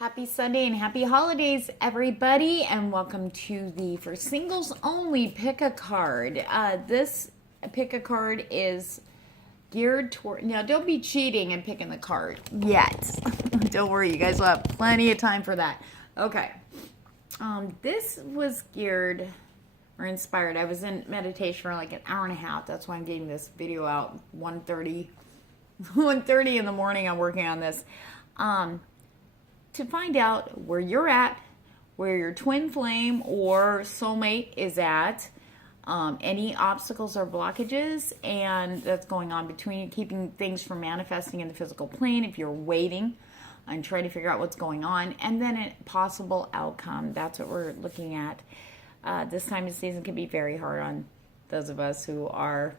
Happy Sunday and happy holidays, everybody, and welcome to the for singles only pick a card. This pick a card is geared toward. Now, don't be cheating and picking the card yet. Don't worry, you guys will have plenty of time for that. Okay, this was geared or inspired. I was in meditation for like an hour and a half. That's why I'm getting this video out 1:30 in the morning. I'm working on this. To find out where you're at, where your twin flame or soulmate is at, any obstacles or blockages, and that's going on between you, keeping things from manifesting in the physical plane if you're waiting and trying to figure out what's going on, and then a possible outcome. That's what we're looking at. This time of season can be very hard on those of us who are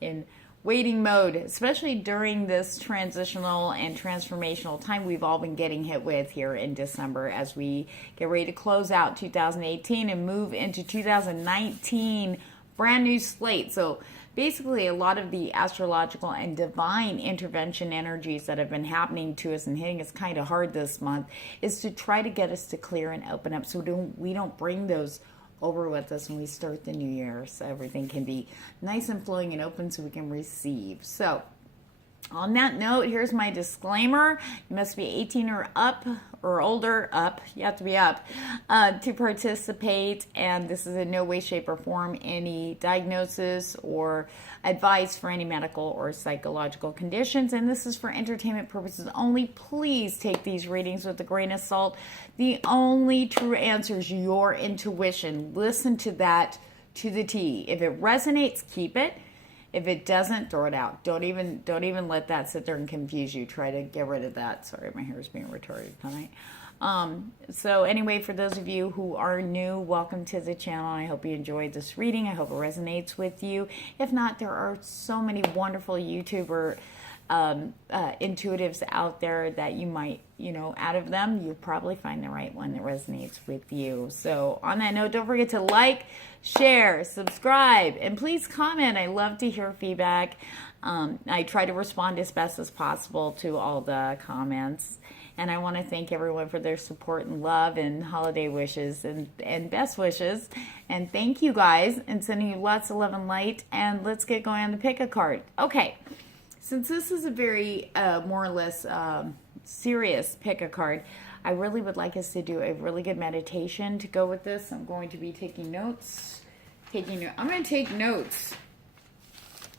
in waiting mode, especially during this transitional and transformational time we've all been getting hit with here in December as we get ready to close out 2018 and move into 2019, brand new slate. So basically a lot of the astrological and divine intervention energies that have been happening to us and hitting us kind of hard this month is to try to get us to clear and open up so we don't bring those over with us when we start the new year, so everything can be nice and flowing and open so we can receive. So on that note, here's my disclaimer. You must be 18 or up or older, you have to be up to participate, and this is in no way, shape, or form any diagnosis or advice for any medical or psychological conditions, and this is for entertainment purposes only. Please take these readings with a grain of salt. The only true answer is your intuition. Listen to that to the T. If it resonates, keep it. If it doesn't, throw it out. Don't even let that sit there and confuse you. Try to get rid of that. Sorry, my hair is being retarded tonight. So anyway, for those of you who are new, welcome to the channel. I hope you enjoyed this reading. I hope it resonates with you. If not, there are so many wonderful YouTuber intuitives out there that you might, out of them, you'll probably find the right one that resonates with you. So on that note, don't forget to like, share, subscribe, and please comment. I love to hear feedback. I try to respond as best as possible to all the comments. And I want to thank everyone for their support and love and holiday wishes and best wishes. And thank you guys, and sending you lots of love and light. And let's get going on to pick a card. Okay, since this is a very more or less serious pick a card, I really would like us to do a really good meditation to go with this. I'm going to be taking notes. I'm going to take notes.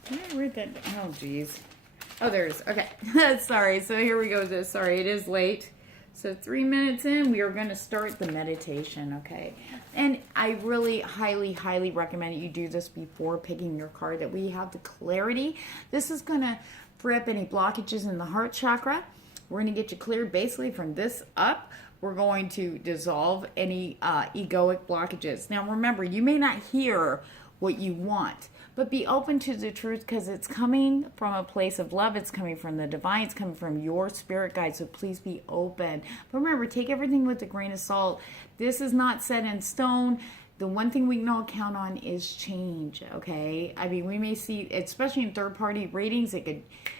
Did I read that? Oh, geez. Oh, there it is. Okay. Sorry. So here we go. Sorry, it is late. So 3 minutes in, we are going to start the meditation, okay? And I really highly, highly recommend that you do this before picking your card, that we have the clarity. This is going to free up any blockages in the heart chakra. We're going to get you cleared basically from this up. We're going to dissolve any egoic blockages. Now, remember, you may not hear what you want, but be open to the truth because it's coming from a place of love. It's coming from the divine. It's coming from your spirit guide. So please be open. But remember, take everything with a grain of salt. This is not set in stone. The one thing we can all count on is change, okay? I mean, we may see, especially in third-party ratings,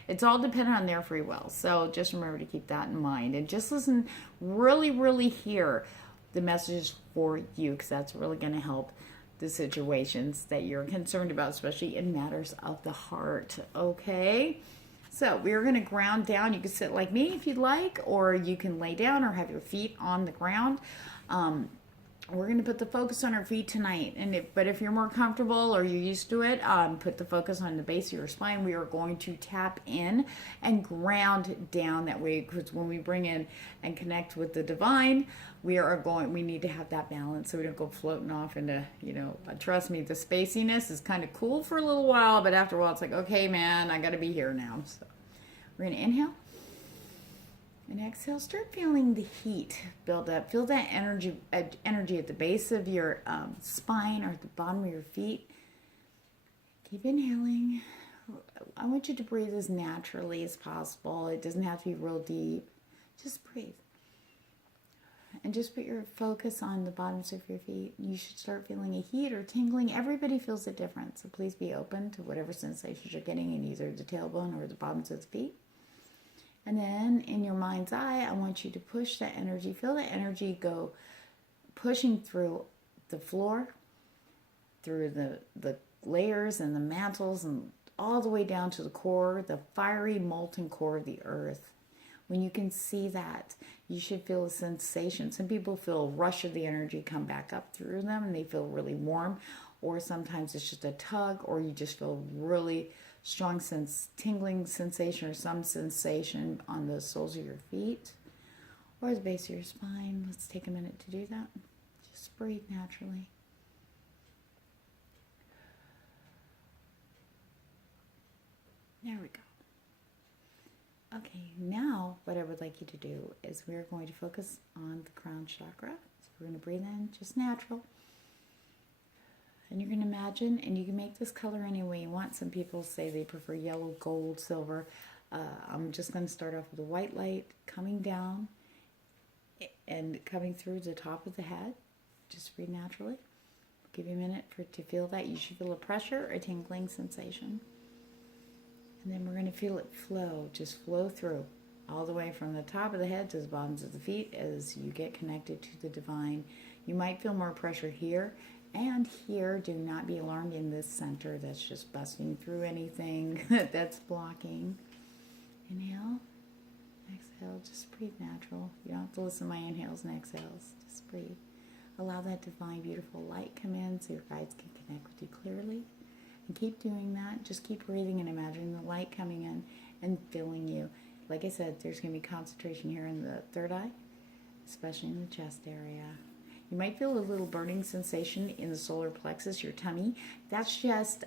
it's all dependent on their free will. So just remember to keep that in mind. And just listen, really, really hear the messages for you, because that's really going to help the situations that you're concerned about, especially in matters of the heart, okay? So we're going to ground down. You can sit like me if you'd like, or you can lay down or have your feet on the ground. We're going to put the focus on our feet tonight. But if you're more comfortable or you're used to it, put the focus on the base of your spine. We are going to tap in and ground down that way, because when we bring in and connect with the divine, we need to have that balance so we don't go floating off into, trust me, the spaciness is kind of cool for a little while, but after a while it's like, okay, man, I got to be here now. So we're going to inhale. And exhale, start feeling the heat build up. Feel that energy at the base of your spine or at the bottom of your feet. Keep inhaling. I want you to breathe as naturally as possible. It doesn't have to be real deep. Just breathe. And just put your focus on the bottoms of your feet. You should start feeling a heat or tingling. Everybody feels it different. So please be open to whatever sensations you're getting in either the tailbone or the bottoms of the feet. And then in your mind's eye, I want you to push that energy, feel that energy go pushing through the floor, through the layers and the mantles, and all the way down to the core, the fiery molten core of the earth. When you can see that, you should feel a sensation. Some people feel a rush of the energy come back up through them and they feel really warm, or sometimes it's just a tug, or you just feel really strong tingling sensation or some sensation on the soles of your feet or the base of your spine. Let's take a minute to do that. Just breathe naturally. There we go. Okay, now what I would like you to do is we're going to focus on the crown chakra. So we're going to breathe in just natural. And you're going to imagine, and you can make this color any way you want. Some people say they prefer yellow, gold, silver. I'm just going to start off with a white light coming down and coming through the top of the head. Just breathe naturally. Give you a minute to feel that. You should feel a pressure or tingling sensation. And then we're going to feel it flow, just flow through, all the way from the top of the head to the bottoms of the feet as you get connected to the divine. You might feel more pressure here and here. Do not be alarmed in this center that's just busting through anything that's blocking. Inhale, exhale, just breathe natural. You don't have to listen to my inhales and exhales. Just breathe. Allow that divine, beautiful light come in so your guides can connect with you clearly. And keep doing that. Just keep breathing and imagining the light coming in and filling you. Like I said, there's going to be concentration here in the third eye, especially in the chest area. You might feel a little burning sensation in the solar plexus, your tummy. That's just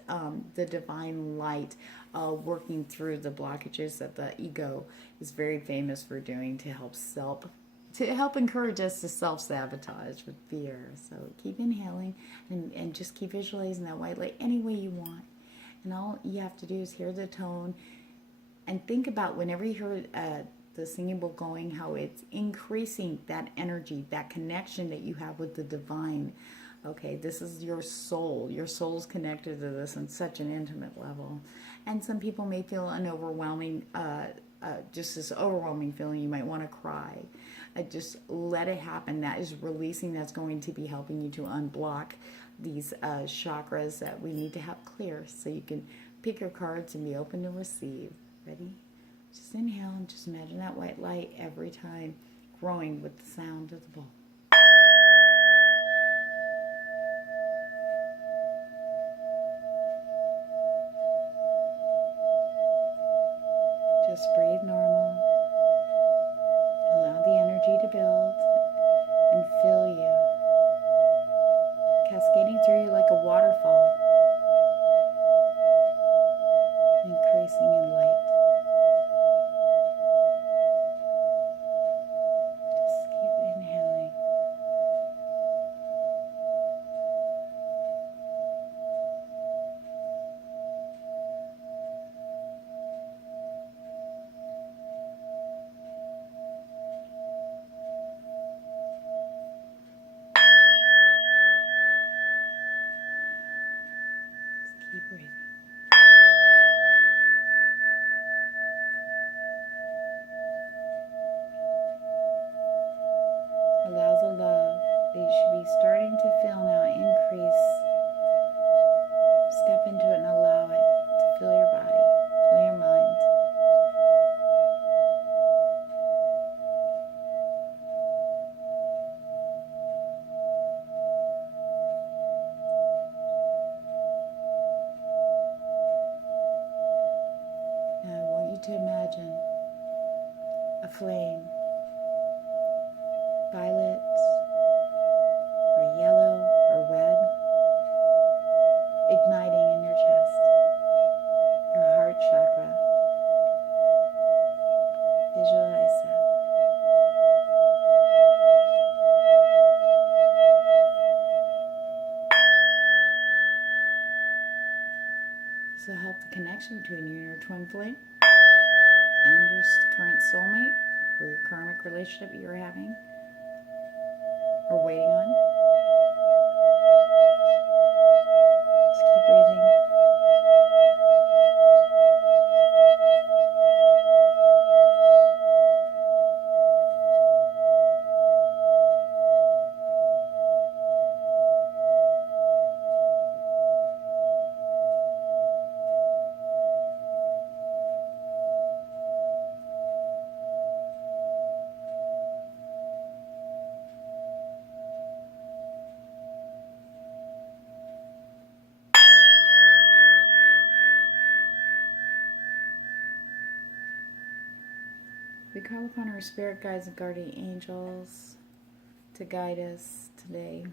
the divine light working through the blockages that the ego is very famous for doing to help encourage us to self-sabotage with fear. So keep inhaling and just keep visualizing that white light any way you want. And all you have to do is hear the tone and think about whenever you hear the singing bowl going, how it's increasing that energy, that connection that you have with the divine. Okay, this is your soul. Your soul's connected to this on such an intimate level. And some people may feel an overwhelming, just this overwhelming feeling. You might want to cry. Just let it happen. That is releasing. That's going to be helping you to unblock these chakras that we need to have clear, so you can pick your cards and be open to receive. Ready? Just inhale and just imagine that white light every time growing with the sound of the bowl. Just breathe normal. Allow the energy to build and fill you, cascading through you like a waterfall, increasing in light. Just keep inhaling. Just keep breathing. Allow the love that you should be starting to feel now increase. Step into it and allow it to fill your body, fill your mind. Now I want you to imagine a flame, violet or yellow or red, igniting in your chest, your heart chakra. Visualize that. This will help the connection between you and your twin flame and your current soulmate or your karmic relationship you're having or waiting on. Just keep breathing. call upon our spirit guides and guardian angels to guide us today,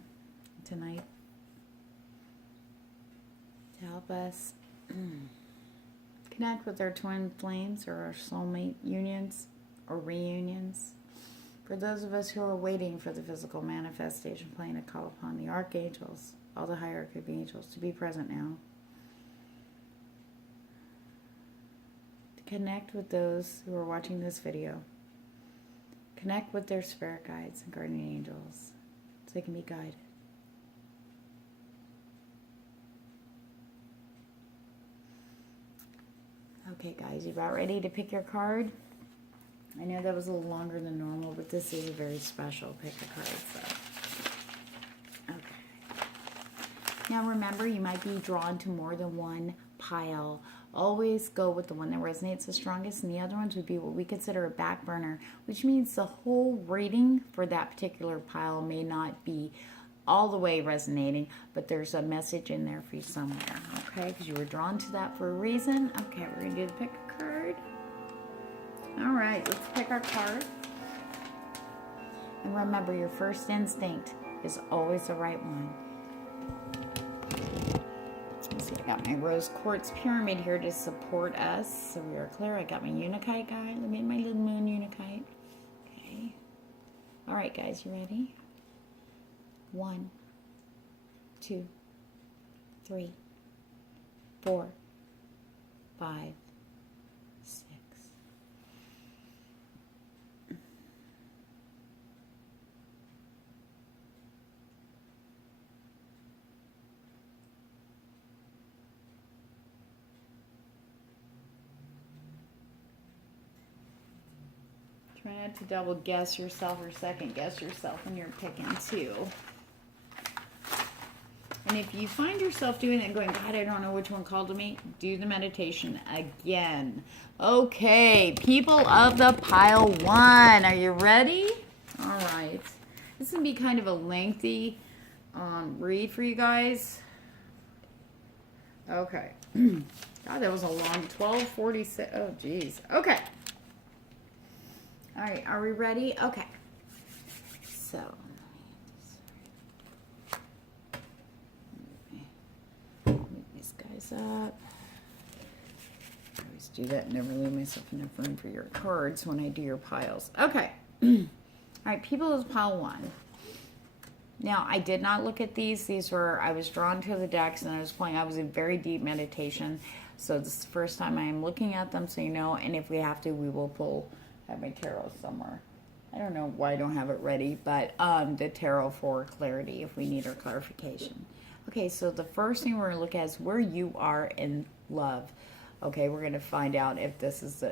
tonight, to help us connect with our twin flames or our soulmate unions or reunions. For those of us who are waiting for the physical manifestation plane, to call upon the archangels, all the hierarchy of angels, to be present now. Connect with those who are watching this video. Connect with their spirit guides and guardian angels so they can be guided. Okay, guys, you about ready to pick your card? I know that was a little longer than normal, but this is a very special pick a card. So, okay. Now remember, you might be drawn to more than one pile. Always go with the one that resonates the strongest, and the other ones would be what we consider a back burner, which means the whole reading for that particular pile may not be all the way resonating, but there's a message in there for you somewhere, okay? Because you were drawn to that for a reason. Okay, we're going to do the pick a card. All right, let's pick our card. And remember, your first instinct is always the right one. Let's see, I got my rose quartz pyramid here to support us, so we are clear. I got my unakite guy. Let me get my little moon unakite. Okay. All right, guys, you ready? 1, 2, 3, 4, 5, 6. Try not to double guess yourself or second guess yourself when you're picking too. And if you find yourself doing it and going, God, I don't know which one called to me, do the meditation again. Okay, people of the pile 1, are you ready? All right. This is going to be kind of a lengthy read for you guys. Okay. God, that was a long 12:46. Oh, geez. Okay. All right, are we ready? Okay. So, move these guys up. I always do that, never leave myself enough room for your cards when I do your piles. Okay. All right, people of pile 1. Now, I did not look at these. These were, I was drawn to the decks and I was in very deep meditation. So this is the first time I am looking at them, so you know, and if we have to, we will pull. I have my tarot somewhere. I don't know why I don't have it ready, but the tarot for clarity if we need our clarification. Okay, so the first thing we're going to look at is where you are in love. Okay, we're going to find out if this is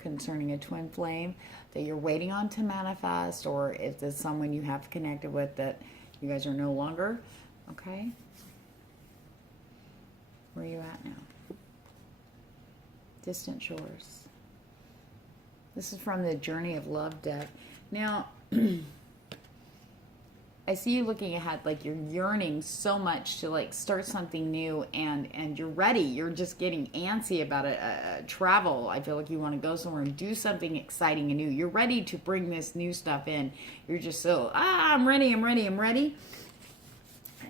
concerning a twin flame that you're waiting on to manifest, or if there's someone you have connected with that you guys are no longer. Okay, where are you at now? Distant shores. This is from the Journey of Love deck. Now, I see you looking ahead, like you're yearning so much to like start something new, and you're ready. You're just getting antsy about it. Travel. I feel like you want to go somewhere and do something exciting and new. You're ready to bring this new stuff in. You're just so, I'm ready. A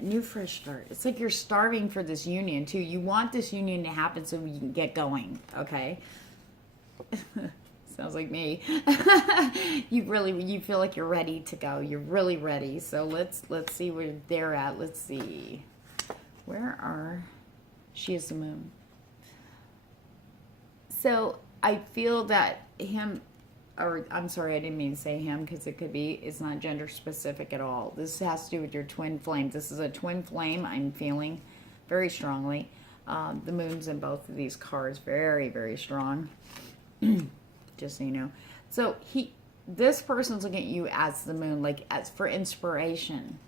new fresh start. It's like you're starving for this union too. You want this union to happen so you can get going. Okay. Sounds like me. You feel like you're ready to go. You're really ready. So let's see where they're at. Let's see. She is the moon. So I feel that him, or I'm sorry, I didn't mean to say him because it's not gender specific at all. This has to do with your twin flame. This is a twin flame I'm feeling very strongly. The moon's in both of these cards. Very, very strong. Just so you know. So this person's looking at you as the moon, like as for inspiration,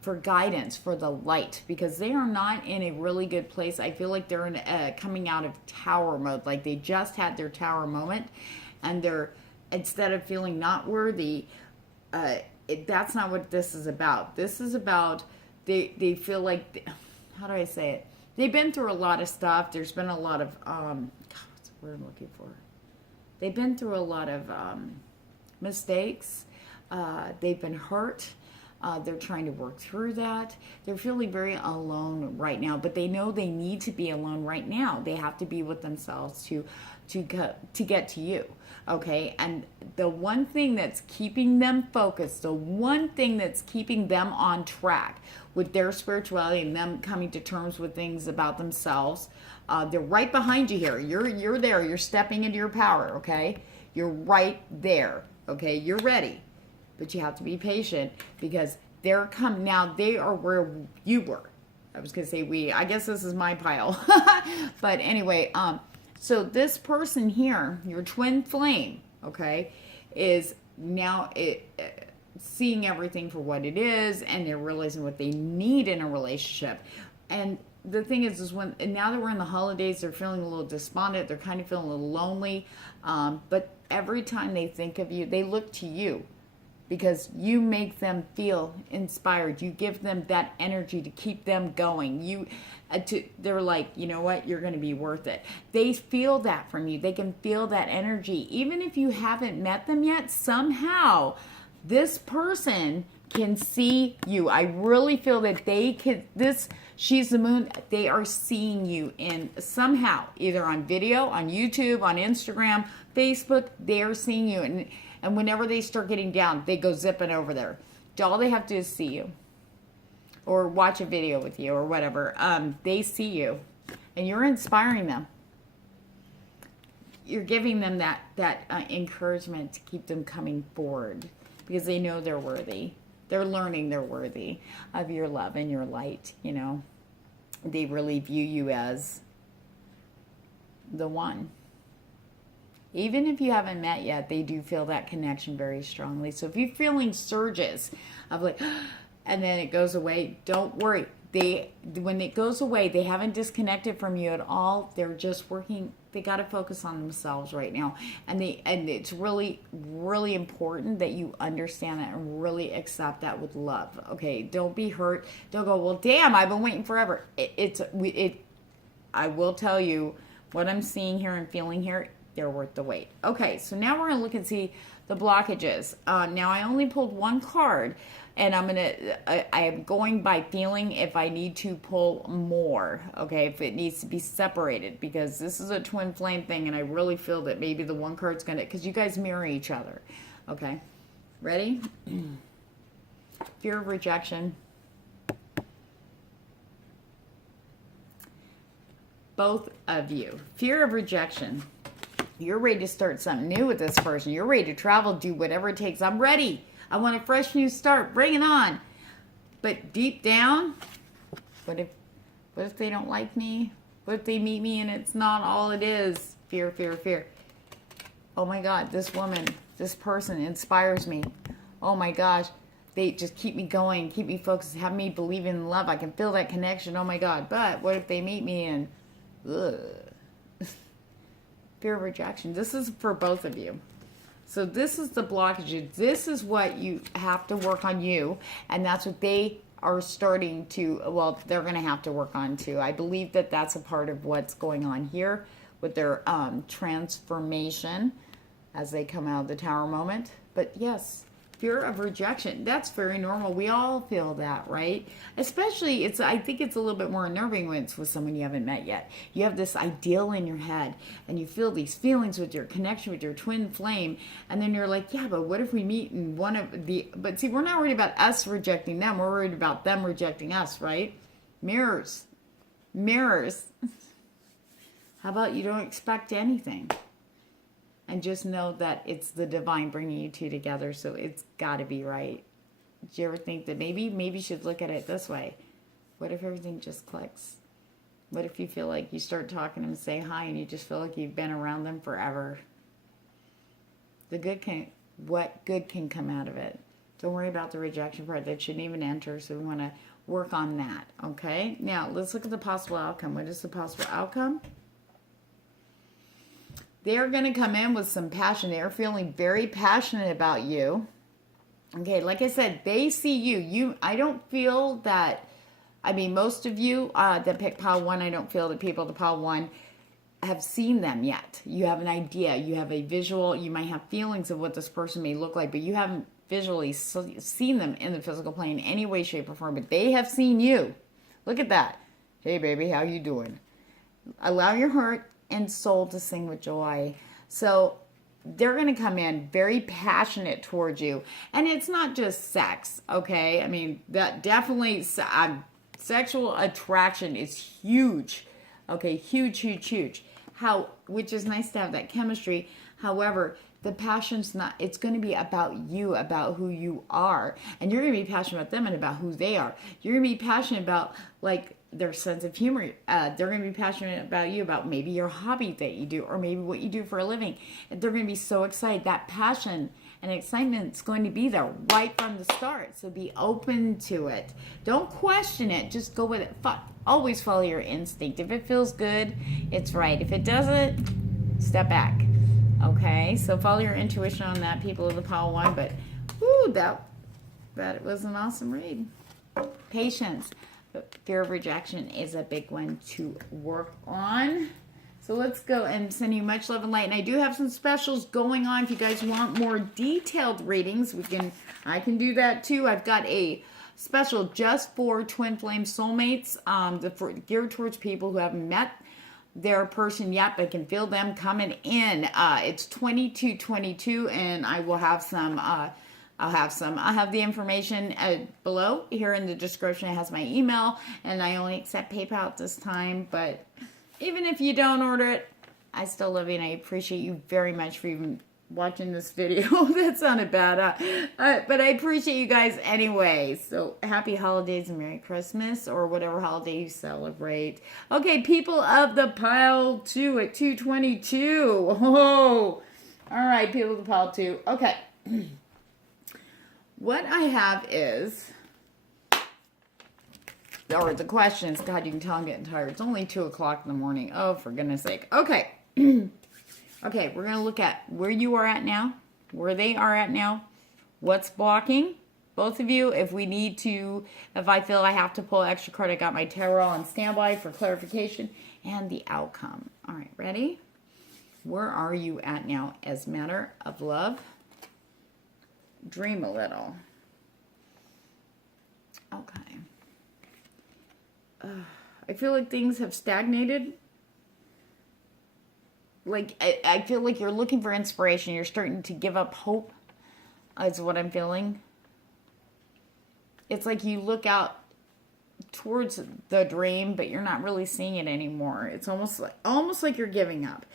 for guidance, for the light, because they are not in a really good place. I feel like they're in coming out of tower mode, like they just had their tower moment, and they're, instead of feeling not worthy, that's not what this is about. This is about they feel like, how do I say it? They've been through a lot of stuff. There's been a lot of what's the word I'm looking for? they've been through a lot of mistakes. They've been hurt. They're trying to work through that. They're feeling very alone right now, but they know they need to be alone right now. They have to be with themselves to get to you. Okay, and the one thing that's keeping them focused, the one thing that's keeping them on track with their spirituality and them coming to terms with things about themselves, they're right behind you here. You're there. You're stepping into your power. Okay, you're right there. Okay, you're ready, but you have to be patient because they're coming now. They are where you were. I was gonna say we. I guess this is my pile, but anyway, so this person here, your twin flame, okay, is now seeing everything for what it is, and they're realizing what they need in a relationship. And the thing is now that we're in the holidays, they're feeling a little despondent. They're kind of feeling a little lonely. But every time they think of you, they look to you because you make them feel inspired. You give them that energy to keep them going. They're like, you know what, you're going to be worth it. They feel that from you. They can feel that energy. Even if you haven't met them yet, somehow this person can see you. I really feel that she's the moon, they are seeing you in somehow, either on video, on YouTube, on Instagram, Facebook, they are seeing you. And whenever they start getting down, they go zipping over there. All they have to do is see you or watch a video with you or whatever. They see you and you're inspiring them. You're giving them that encouragement to keep them coming forward because they know they're worthy. They're learning they're worthy of your love and your light, you know. They really view you as the one. Even if you haven't met yet, they do feel that connection very strongly. So if you're feeling surges of like, and then it goes away, don't worry. When it goes away, they haven't disconnected from you at all. They're just working. They got to focus on themselves right now. And it's really, really important that you understand that and really accept that with love. Okay, don't be hurt. Don't go, well, damn, I've been waiting forever. I will tell you what I'm seeing here and feeling here. They're worth the wait. Okay, so now we're going to look and see the blockages. Now I only pulled one card, and I am going by feeling if I need to pull more, okay, if it needs to be separated, because this is a twin flame thing, and I really feel that maybe the one card's going to, because you guys mirror each other, okay? Ready? Fear of rejection. Both of you. Fear of rejection. You're ready to start something new with this person. You're ready to travel, do whatever it takes. I'm ready. I want a fresh new start. Bring it on. But deep down, what if they don't like me? What if they meet me and it's not all it is? Fear, fear, fear. Oh my God, this woman, this person inspires me. Oh my gosh, they just keep me going, keep me focused, have me believe in love. I can feel that connection. Oh my God. But what if they meet me and ugh. Fear of rejection. This is for both of you. So this is the blockage. This is what you have to work on you. And that's what they are starting to, well, they're going to have to work on too. I believe that that's a part of what's going on here with their transformation as they come out of the tower moment. But yes, fear of rejection. That's very normal. We all feel that, right? Especially, I think it's a little bit more unnerving when it's with someone you haven't met yet. You have this ideal in your head, and you feel these feelings with your connection with your twin flame, and then you're like, yeah, but what if we meet in one of the... But see, we're not worried about us rejecting them. We're worried about them rejecting us, right? Mirrors. Mirrors. How about you don't expect anything? And just know that it's the divine bringing you two together, so it's got to be right. Do you ever think that maybe you should look at it this way? What if everything just clicks? What if you feel like you start talking to them, say hi, and you just feel like you've been around them forever? What good can come out of it? Don't worry about the rejection part. That shouldn't even enter, so we want to work on that, okay? Now, let's look at the possible outcome. What is the possible outcome? They're going to come in with some passion. They're feeling very passionate about you. Okay, like I said, they see you. I don't feel that, I mean, most of you that pick pile one, I don't feel that people at the pile one, have seen them yet. You have an idea, you have a visual, you might have feelings of what this person may look like, but you haven't visually seen them in the physical plane in any way, shape, or form, but they have seen you. Look at that. Hey, baby, how you doing? Allow your heart and soul to sing with joy. So they're going to come in very passionate towards you. And it's not just sex, okay? I mean, that definitely, sexual attraction is huge. Okay, huge, huge, huge. Which is nice to have that chemistry. However, the passion's not, it's going to be about you, about who you are. And you're going to be passionate about them and about who they are. You're going to be passionate about, like, their sense of humor. They're going to be passionate about you, about maybe your hobby that you do, or maybe what you do for a living. They're going to be so excited. That passion and excitement is going to be there right from the start. So be open to it. Don't question it. Just go with it. Always follow your instinct. If it feels good, it's right. If it doesn't, step back. Okay? So follow your intuition on that, people of the Pile 1. But, whoo, that was an awesome read. Patience. Fear of rejection is a big one to work on. So let's go and send you much love and light. And I do have some specials going on. If you guys want more detailed readings, I can do that too. I've got a special just for twin flame soulmates, geared towards people who haven't met their person yet, but can feel them coming in. It's $22.22, and I will have some. I'll have the information below here in the description. It has my email, and I only accept PayPal at this time. But even if you don't order it, I still love you, and I appreciate you very much for even watching this video. That sounded bad, but I appreciate you guys anyway. So happy holidays and Merry Christmas, or whatever holiday you celebrate. Okay, people of the Pile 2 at 2:22. Oh, all right, people of the Pile 2. Okay. What I have is, or the questions. God, you can tell I'm getting tired. It's only 2 o'clock in the morning. Oh, for goodness sake. Okay. Okay, we're going to look at where you are at now, where they are at now, what's blocking both of you. If I feel I have to pull extra card, I got my tarot on standby for clarification, and the outcome. All right, ready? Where are you at now as matter of love? Dream a little. Okay. I feel like things have stagnated. Like, I feel like you're looking for inspiration. You're starting to give up hope, is what I'm feeling. It's like you look out towards the dream, but you're not really seeing it anymore. It's almost like you're giving up.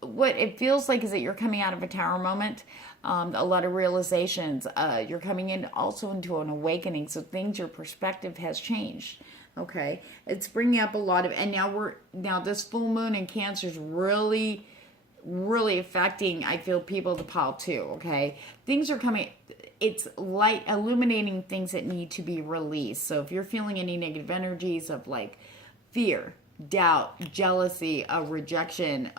What it feels like is that you're coming out of a tower moment. A lot of realizations. You're coming in also into an awakening. So your perspective has changed. Okay, it's bringing up a lot of, and now this full moon in Cancer is really, really affecting, I feel, people of the Pile 2. Okay, things are coming. It's light illuminating things that need to be released. So if you're feeling any negative energies of like fear, doubt, jealousy, rejection,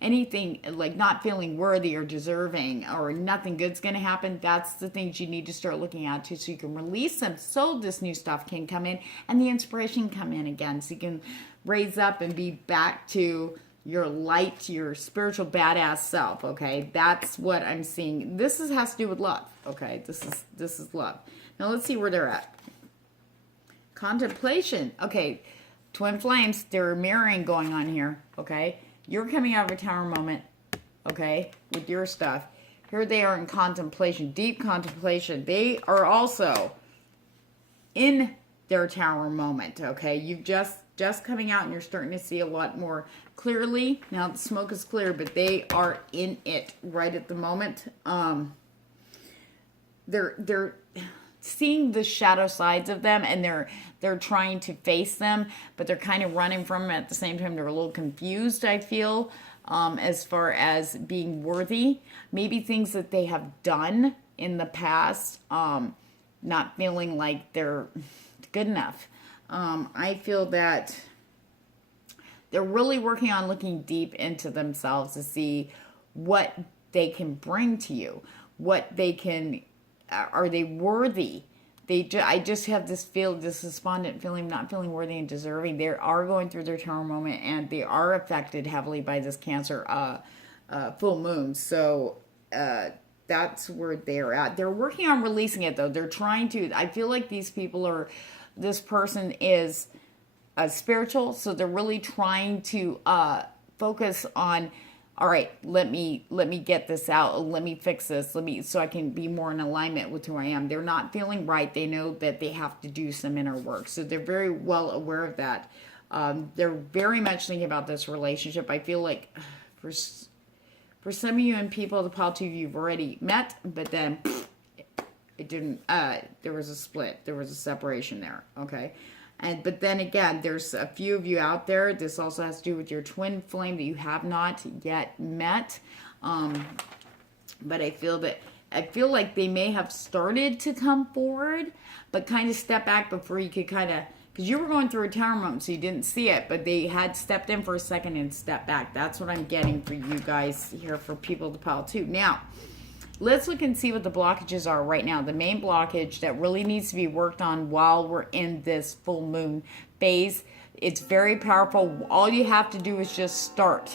anything like not feeling worthy or deserving, or nothing good's going to happen, that's the things you need to start looking at too, so you can release them, so this new stuff can come in and the inspiration come in again, so you can raise up and be back to your light, your spiritual badass self. Okay, that's what I'm seeing. Has to do with love. Okay, this is love. Now let's see where they're at. Contemplation. Okay, twin flames, there are mirroring going on here, okay? You're coming out of a tower moment, okay, with your stuff. Here they are in contemplation, deep contemplation. They are also in their tower moment, okay? You've just coming out and you're starting to see a lot more clearly. Now the smoke is clear, but they are in it right at the moment. They're seeing the shadow sides of them, and they're trying to face them, but they're kind of running from them at the same time. They're a little confused, I feel, as far as being worthy. Maybe things that they have done in the past, not feeling like they're good enough. I feel that they're really working on looking deep into themselves to see what they can bring to you, what they can. Are they worthy I just have this despondent feeling, not feeling worthy and deserving. They are going through their tower moment, and they are affected heavily by this Cancer full moon. So that's where they're at. They're working on releasing it, though. They're trying to. I feel like this person is spiritual, so they're really trying to focus on, all right, let me get this out. Let me fix this. So I can be more in alignment with who I am. They're not feeling right. They know that they have to do some inner work. So they're very well aware of that. They're very much thinking about this relationship. I feel like for some of you and people, the pile 2 of you've already met, but then it didn't, there was a split. There was a separation there. Okay. But then again, there's a few of you out there. This also has to do with your twin flame that you have not yet met. But I feel like they may have started to come forward, but kind of step back before you could kind of, because you were going through a tower moment, so you didn't see it, but they had stepped in for a second and stepped back. That's what I'm getting for you guys here, for people to pile 2. Now, let's look and see what the blockages are right now. The main blockage that really needs to be worked on while we're in this full moon phase. It's very powerful. All you have to do is just start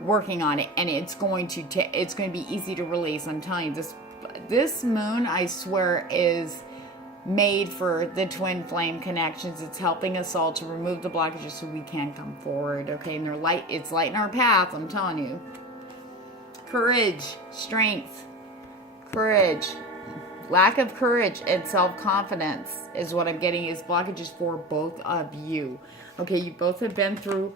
working on it, and it's going to be easy to release. I'm telling you, this moon, I swear, is made for the twin flame connections. It's helping us all to remove the blockages so we can come forward. Okay, and it's lighting our path. I'm telling you. Courage, strength, courage, lack of courage, and self-confidence is what I'm getting is blockages for both of you. Okay, you both have been through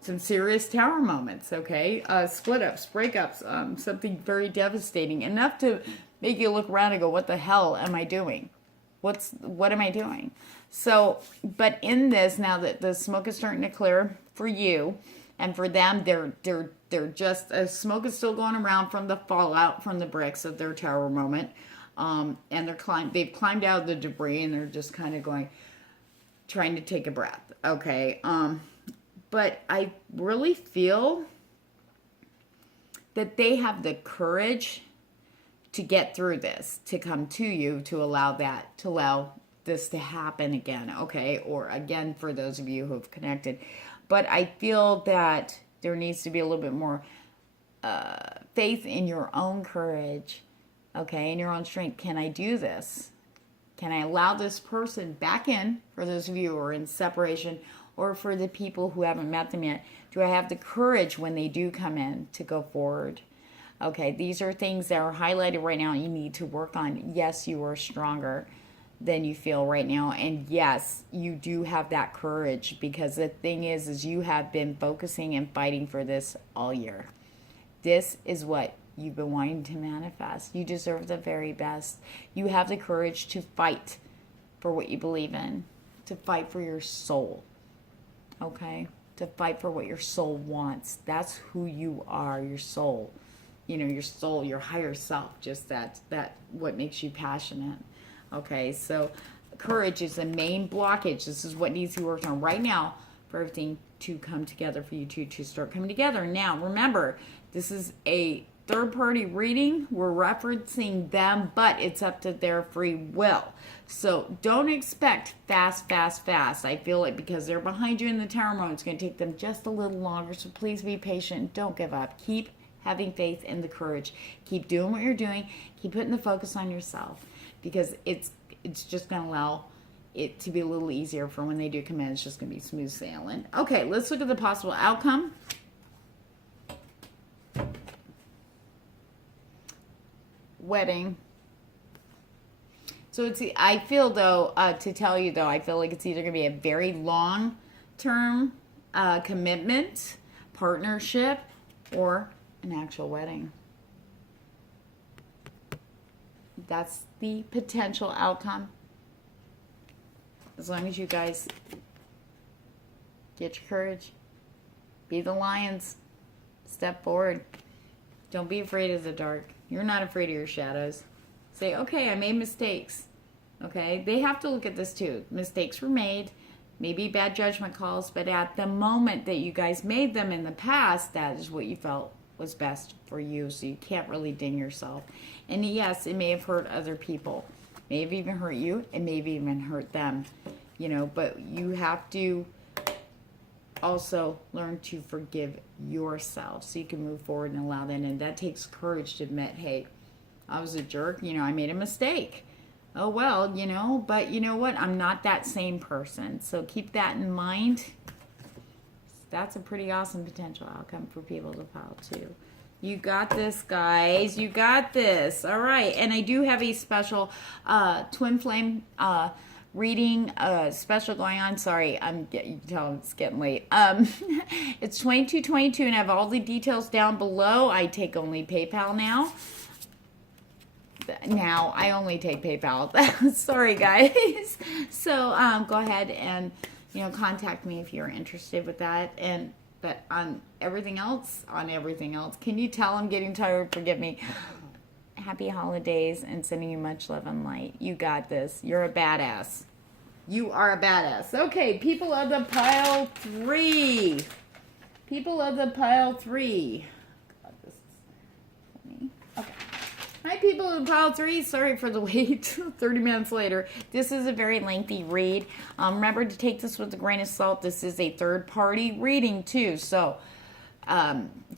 some serious tower moments, okay? Split-ups, breakups, something very devastating. Enough to make you look around and go, what the hell am I doing? What am I doing? So, but in this, now that the smoke is starting to clear for you, and for them, they're just, smoke is still going around from the fallout from the bricks of their tower moment. And they've climbed out of the debris, and they're just kind of trying to take a breath. Okay. But I really feel that they have the courage to get through this, to come to you, to allow this to happen again. Okay. Or again, for those of you who have connected. But I feel that there needs to be a little bit more faith in your own courage, okay, in your own strength. Can I do this? Can I allow this person back in, for those of you who are in separation, or for the people who haven't met them yet? Do I have the courage when they do come in to go forward? Okay, these are things that are highlighted right now you need to work on. Yes, you are stronger than you feel right now, and yes, you do have that courage, because the thing is you have been focusing and fighting for this all year. This is what you've been wanting to manifest. You deserve the very best. You have the courage to fight for what you believe in, to fight for your soul, okay, to fight for what your soul wants. That's who you are, your soul, your soul, your higher self, just that what makes you passionate. Okay, so courage is the main blockage. This is what needs to be worked on right now for everything to come together, for you to start coming together. Now, remember, this is a third-party reading. We're referencing them, but it's up to their free will. So don't expect fast. I feel like because they're behind you in the tower moment, it's going to take them just a little longer. So please be patient. Don't give up. Keep having faith and the courage. Keep doing what you're doing. Keep putting the focus on yourself, because it's just going to allow it to be a little easier for when they do come in. It's just going to be smooth sailing. Okay, let's look at the possible outcome. Wedding. So I feel though, to tell you though, I feel like it's either going to be a very long-term commitment, partnership, or an actual wedding. That's the potential outcome. As long as you guys get your courage, be the lions, step forward. Don't be afraid of the dark. You're not afraid of your shadows. Say, okay, I made mistakes. Okay, they have to look at this too. Mistakes were made, maybe bad judgment calls, but at the moment that you guys made them in the past, that is what you felt was best for you. So you can't really ding yourself. And yes, it may have hurt other people. may have even hurt you, and may have even hurt them, you know, but you have to also learn to forgive yourself so you can move forward and allow that. And that takes courage to admit, hey, I was a jerk, you know, I made a mistake. Oh, well, you know, but you know what? I'm not that same person. So keep that in mind. That's a pretty awesome potential outcome for people to pile too. You got this, guys. You got this. All right. And I do have a special twin flame reading special going on. Sorry, you can tell it's getting late. It's 2222, and I have all the details down below. I take only PayPal now. Now I only take PayPal. Sorry, guys. So go ahead and contact me if you're interested with that. But on everything else, can you tell I'm getting tired? Forgive me. Happy holidays and sending you much love and light. You got this. You're a badass. You are a badass. Okay, people of the pile 3. People of the pile 3. God, this is funny. Okay. Hi, people of the pile 3. Sorry for the wait. 30 minutes later. This is a very lengthy read. Remember to take this with a grain of salt. This is a third-party reading, too. So,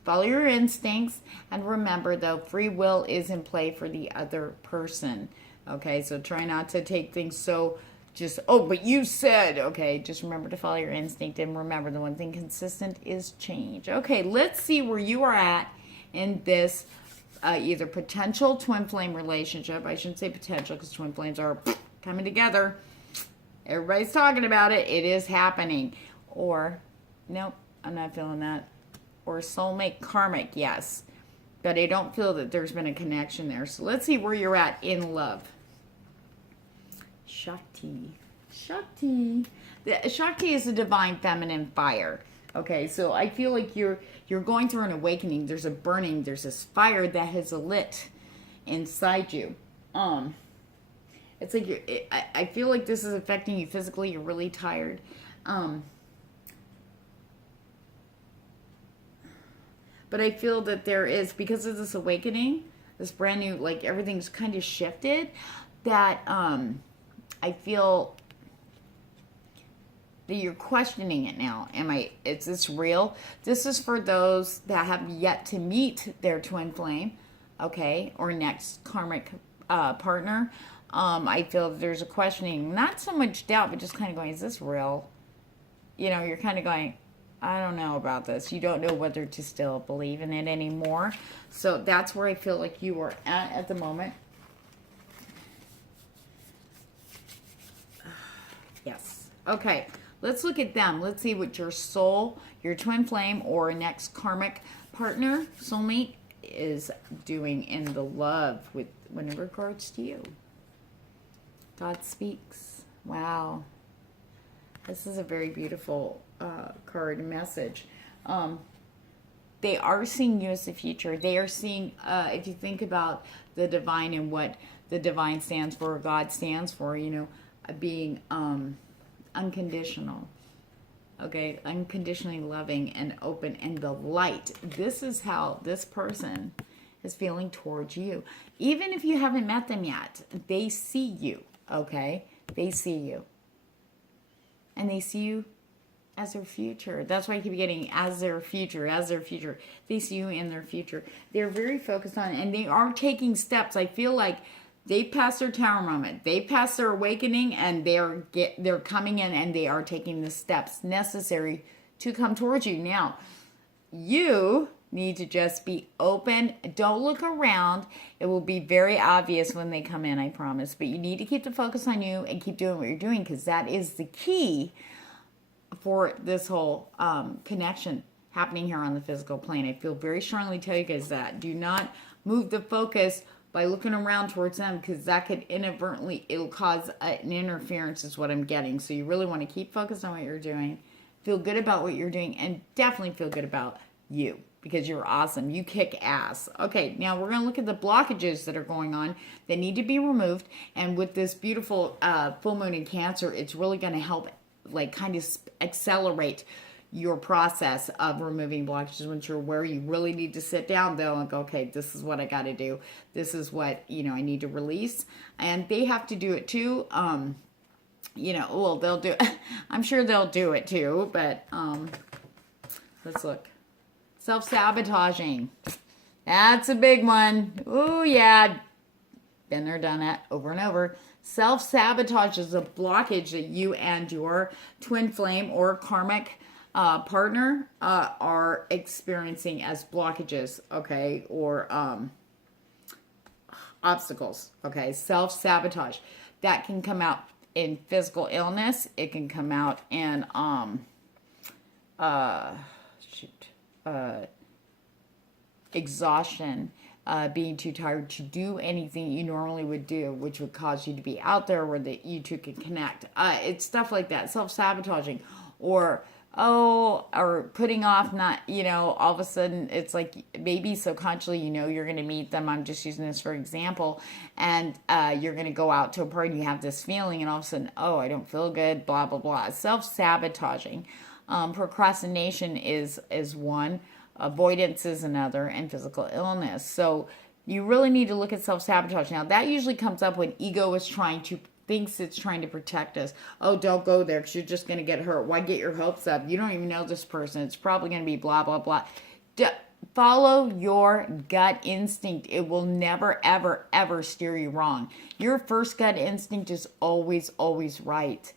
follow your instincts. And remember, though, free will is in play for the other person. Okay, so try not to take things so just, oh, but you said, okay, just remember to follow your instinct. And remember, the one thing consistent is change. Okay, let's see where you are at in this either potential twin flame relationship. I shouldn't say potential because twin flames are coming together. Everybody's talking about it. It is happening. Or, nope, I'm not feeling that. Or soulmate karmic, yes. But I don't feel that there's been a connection there. So let's see where you're at in love. Shakti. Shakti. Shakti is a divine feminine fire. Okay, so I feel like you're going through an awakening. There's a burning. There's this fire that has lit inside you. It's like I feel like this is affecting you physically. You're really tired. But I feel that there is, because of this awakening, this brand new, like everything's kind of shifted, that I feel that you're questioning it now. Is this real? This is for those that have yet to meet their twin flame, okay, or next karmic partner. I feel that there's a questioning, not so much doubt, but just kind of going, is this real? You know, you're kind of going, I don't know about this. You don't know whether to still believe in it anymore. So that's where I feel like you are at the moment. Yes. Okay. Let's look at them. Let's see what your soul, your twin flame, or next karmic partner, soulmate, is doing in the love with in regards to you. God speaks. Wow. This is a very beautiful card message. They are seeing you as the future. They are seeing, if you think about the divine and what the divine stands for, or God stands for, being unconditional. Okay, unconditionally loving and open, and the light. This is how this person is feeling towards you. Even if you haven't met them yet, they see you, okay? They see you. And they see you as their future. That's why I keep getting as their future, as their future. They see you in their future. They're very focused on it, and they are taking steps. I feel like they passed their tower moment. They passed their awakening, and they're coming in, and they are taking the steps necessary to come towards you. Now, you need to just be open. Don't look around. It will be very obvious when they come in, I promise. But you need to keep the focus on you and keep doing what you're doing, because that is the key for this whole connection happening here on the physical plane. I feel very strongly tell you guys that. Do not move the focus by looking around towards them, because that could inadvertently, it'll cause an interference is what I'm getting. So you really want to keep focused on what you're doing, feel good about what you're doing, and definitely feel good about you, because you're awesome. You kick ass. Okay, now we're going to look at the blockages that are going on that need to be removed. And with this beautiful full moon in Cancer, it's really going to help, like, kind of accelerate your process of removing blockages. Once you're aware, you really need to sit down though and go, okay, this is what I got to do. This is what, I need to release. And they have to do it too. Well, they'll do, I'm sure they'll do it too, but let's look. Self-sabotaging. That's a big one. Oh yeah. Been there, done that over and over. Self-sabotage is a blockage that you and your twin flame or karmic partner are experiencing as blockages, okay, or obstacles, okay. Self-sabotage. That can come out in physical illness. It can come out in exhaustion, being too tired to do anything you normally would do, which would cause you to be out there where you two can connect. It's stuff like that, self-sabotaging, or putting off, not, all of a sudden it's like maybe subconsciously, you're going to meet them. I'm just using this for example. And you're going to go out to a party and you have this feeling and all of a sudden, oh, I don't feel good, blah, blah, blah. Self-sabotaging. Procrastination is one. Avoidance is another, and physical illness. So you really need to look at self-sabotage. Now, that usually comes up when ego is thinks it's trying to protect us. Oh, don't go there because you're just going to get hurt. Why get your hopes up? You don't even know this person. It's probably going to be blah, blah, blah. Follow your gut instinct. It will never, ever, ever steer you wrong. Your first gut instinct is always, always right.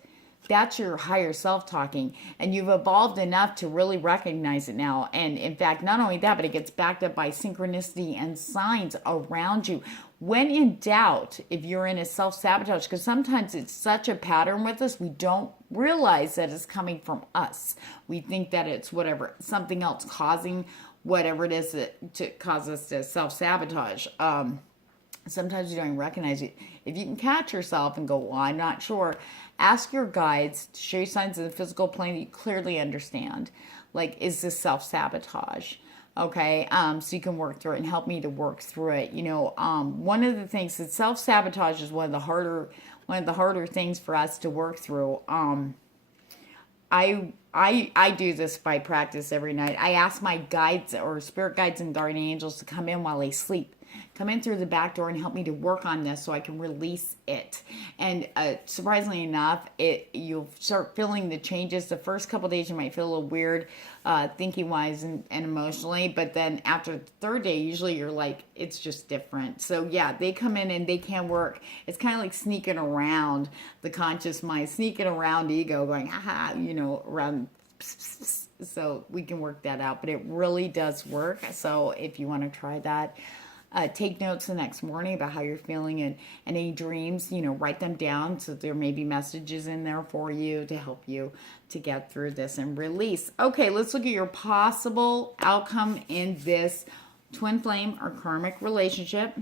That's your higher self talking, and you've evolved enough to really recognize it now. And in fact, not only that, but it gets backed up by synchronicity and signs around you. When in doubt, if you're in a self-sabotage, because sometimes it's such a pattern with us, we don't realize that it's coming from us. We think that it's something else causing whatever it is to cause us to self-sabotage. Sometimes you don't even recognize it. If you can catch yourself and go, well, I'm not sure, ask your guides to show you signs in the physical plane that you clearly understand. Like, is this self-sabotage? Okay, so you can work through it and help me to work through it. One of the things that self-sabotage is one of the harder things for us to work through. I do this by practice every night. I ask my guides or spirit guides and guardian angels to come in while they sleep. Come in through the back door and help me to work on this so I can release it. And surprisingly enough, you'll start feeling the changes. The first couple of days you might feel a little weird thinking-wise and emotionally, but then after the third day, usually you're like, it's just different. So yeah, they come in and they can work. It's kind of like sneaking around the conscious mind, sneaking around ego, going, aha, around. So we can work that out, but it really does work. So if you want to try that, take notes the next morning about how you're feeling and any dreams, write them down so there may be messages in there for you to help you to get through this and release. Okay, let's look at your possible outcome in this twin flame or karmic relationship.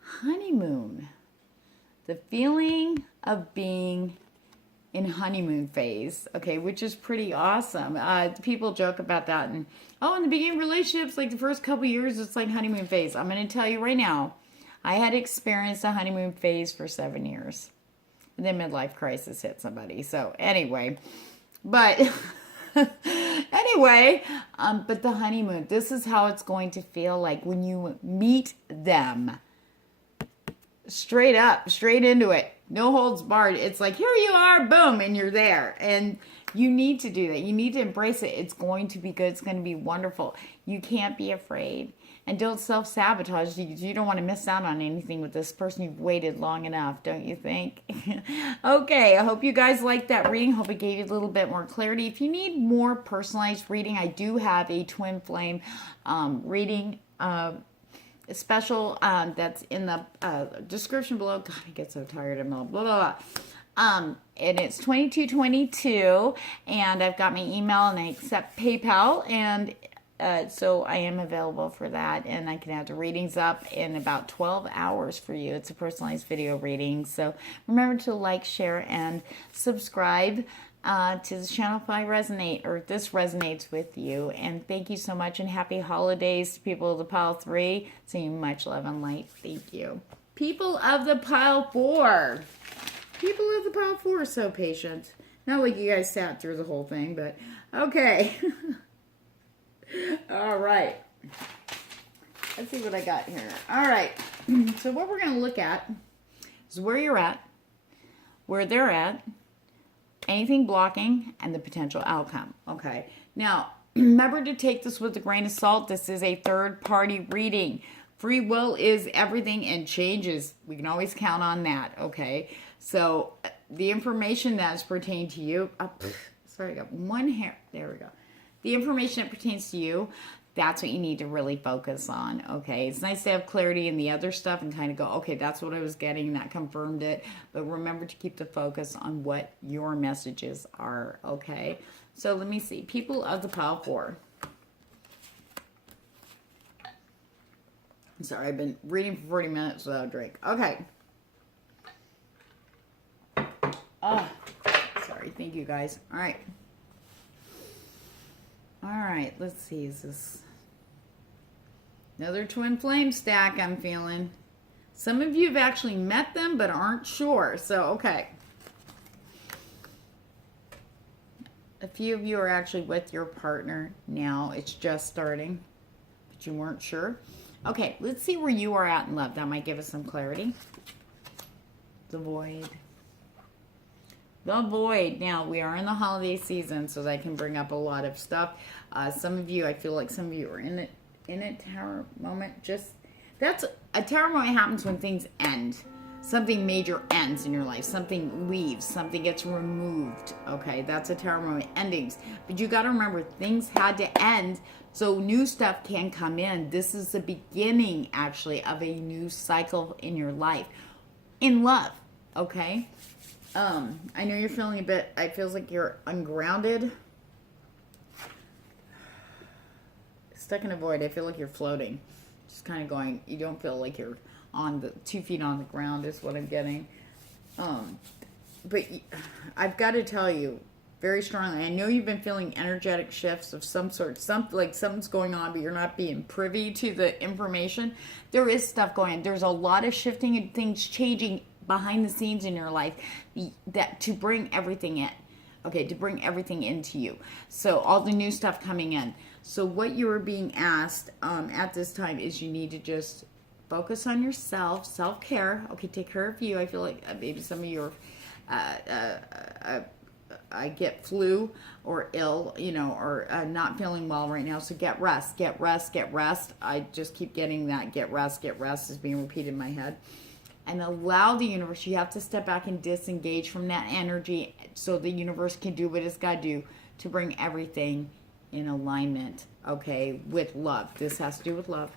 Honeymoon. The feeling of being in honeymoon phase, okay, which is pretty awesome. People joke about that, and in the beginning of relationships, like the first couple years, it's like honeymoon phase. I'm going to tell you right now, I had experienced a honeymoon phase for 7 years, and then midlife crisis hit somebody. So anyway, but but the honeymoon, this is how it's going to feel like when you meet them. Straight up, straight into it. No holds barred. It's like, here you are, boom, and you're there. And you need to do that. You need to embrace it. It's going to be good. It's going to be wonderful. You can't be afraid. And don't self-sabotage. You don't want to miss out on anything with this person. You've waited long enough, don't you think? Okay, I hope you guys liked that reading. Hope it gave you a little bit more clarity. If you need more personalized reading, I do have a twin flame reading special that's in the description below. God, I get so tired. I'm all blah, blah, blah. And it's $22.22, and I've got my email, and I accept PayPal, and so I am available for that, and I can have the readings up in about 12 hours for you. It's a personalized video reading, so remember to like, share, and subscribe to the channel if I resonate, or if this resonates with you. And thank you so much, and happy holidays to people of the pile 3. Sending you much love and light. Thank you. People of the pile 4. People of the pile 4 are so patient. Not like you guys sat through the whole thing, but okay. All right. Let's see what I got here. All right. So what we're going to look at is where you're at, where they're at, anything blocking, and the potential outcome. Okay. Now, remember to take this with a grain of salt. This is a third-party reading. Free will is everything and changes. We can always count on that. Okay. So the information that's pertaining to you. Sorry, I got one hair. There we go. The information that pertains to you, that's what you need to really focus on, okay? It's nice to have clarity in the other stuff and kind of go, okay, that's what I was getting, that confirmed it. But remember to keep the focus on what your messages are, okay? So let me see. People of the Pile 4. I'm sorry, I've been reading for 40 minutes without a drink. Okay. Oh, sorry. Thank you, guys. All right. All right, let's see. Is this another twin flame stack I'm feeling? Some of you have actually met them but aren't sure. So, okay. A few of you are actually with your partner now. It's just starting, but you weren't sure. Okay, let's see where you are at in love. That might give us some clarity. The Void. The Void. Now, we are in the holiday season, so that can bring up a lot of stuff. Some of you, I feel like some of you are in a tower moment. That's a tower moment happens when things end. Something major ends in your life. Something leaves. Something gets removed. Okay, that's a tower moment. Endings. But you got to remember, things had to end so new stuff can come in. This is the beginning, actually, of a new cycle in your life. In love. Okay? I know you're feeling a bit, it feels like you're ungrounded. Stuck in a void. I feel like you're floating. Just kind of going, you don't feel like you're on the 2 feet on the ground is what I'm getting. But I've got to tell you very strongly, I know you've been feeling energetic shifts of some sort, like something's going on, but you're not being privy to the information. There is stuff going on. There's a lot of shifting and things changing behind the scenes in your life that to bring everything in. Okay, to bring everything into you. So all the new stuff coming in. So what you are being asked at this time is you need to just focus on yourself, self-care. Okay, take care of you. I feel like maybe some of you are, I get flu or ill, or not feeling well right now. So get rest, get rest, get rest. I just keep getting that get rest is being repeated in my head. And allow the universe, you have to step back and disengage from that energy so the universe can do what it's got to do to bring everything in alignment, okay, with love. This has to do with love,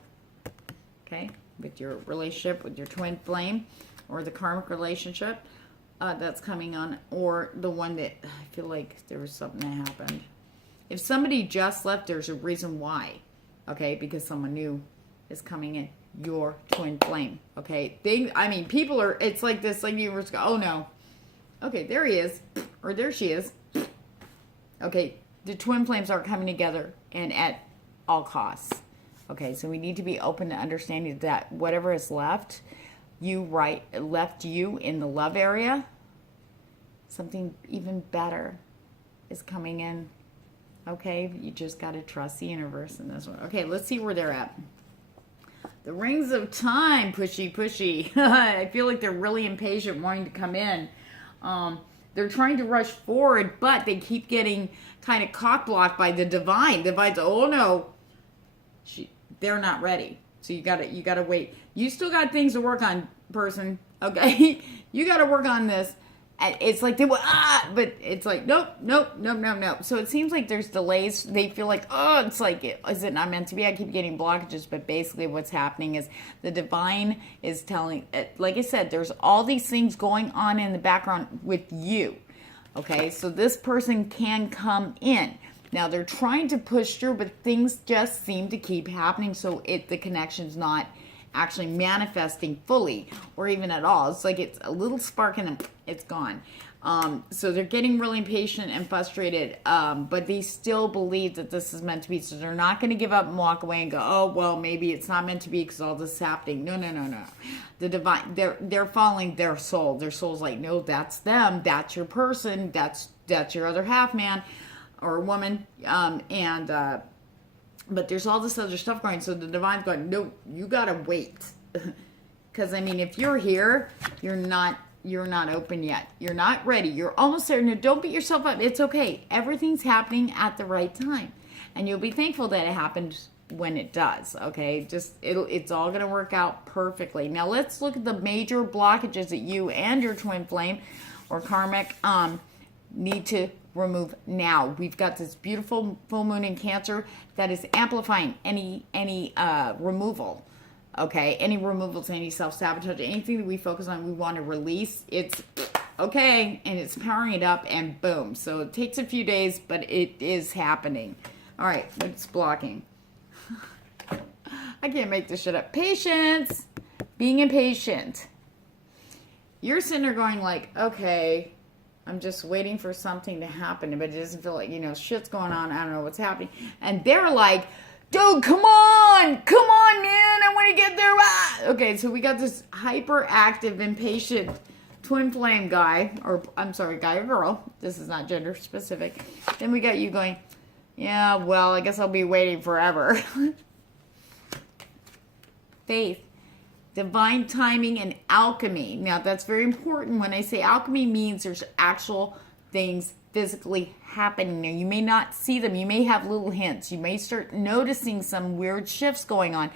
okay, with your relationship, with your twin flame, or the karmic relationship that's coming on, or the one that I feel like there was something that happened. If somebody just left, there's a reason why, okay, because someone new is coming in. Your twin flame, okay? People are, it's like this, like the universe go, oh no. Okay, there he is, or there she is. Okay, the twin flames are coming together and at all costs. Okay, so we need to be open to understanding that whatever is left you in the love area, something even better is coming in. Okay, you just got to trust the universe in this one. Okay, let's see where they're at. The Rings of Time, pushy. I feel like they're really impatient wanting to come in. They're trying to rush forward, but they keep getting kind of cock-blocked by the divine. The divine's, oh no, they're not ready. So you gotta wait. You still got things to work on, person. Okay, you gotta work on this. And it's like they but it's like nope. So it seems like there's delays. They feel like, oh, it's like, is it not meant to be? I keep getting blockages, but basically what's happening is the divine is telling, like I said, there's all these things going on in the background with you. Okay, so this person can come in. Now they're trying to push through, but things just seem to keep happening. So the connection's not actually manifesting fully or even at all. It's like it's a little spark and then it's gone. So they're getting really impatient and frustrated, but they still believe that this is meant to be. So they're not going to give up and walk away and go, oh, well, maybe it's not meant to be because all this is happening. No. The divine, they're following their soul. Their soul's like, no, that's them. That's your person. That's that's your other half, man or woman. But there's all this other stuff going. So the divine's going, no, you got to wait. Because, I mean, if you're here, you're not open yet. You're not ready. You're almost there. No, don't beat yourself up. It's okay. Everything's happening at the right time. And you'll be thankful that it happened when it does, okay? It's all going to work out perfectly. Now, let's look at the major blockages that you and your twin flame or karmic need to remove now. We've got this beautiful full moon in Cancer that is amplifying any removal. Okay, any removals, any self-sabotage, anything that we focus on, we want to release, it's okay, and it's powering it up, and boom. So it takes a few days, but it is happening. All right, it's blocking. I can't make this shit up. Patience. Being impatient. You're sitting there going like, okay, I'm just waiting for something to happen, but it doesn't feel like, shit's going on. I don't know what's happening. And they're like, dude, come on, man, I want to get there. Ah! Okay, so we got this hyperactive, impatient twin flame guy, or I'm sorry, guy or girl. This is not gender specific. Then we got you going, yeah, well, I guess I'll be waiting forever. Faith, divine timing, and alchemy. Now, that's very important. When I say alchemy, means there's actual things physically happening there. You may not see them. You may have little hints. You may start noticing some weird shifts going on.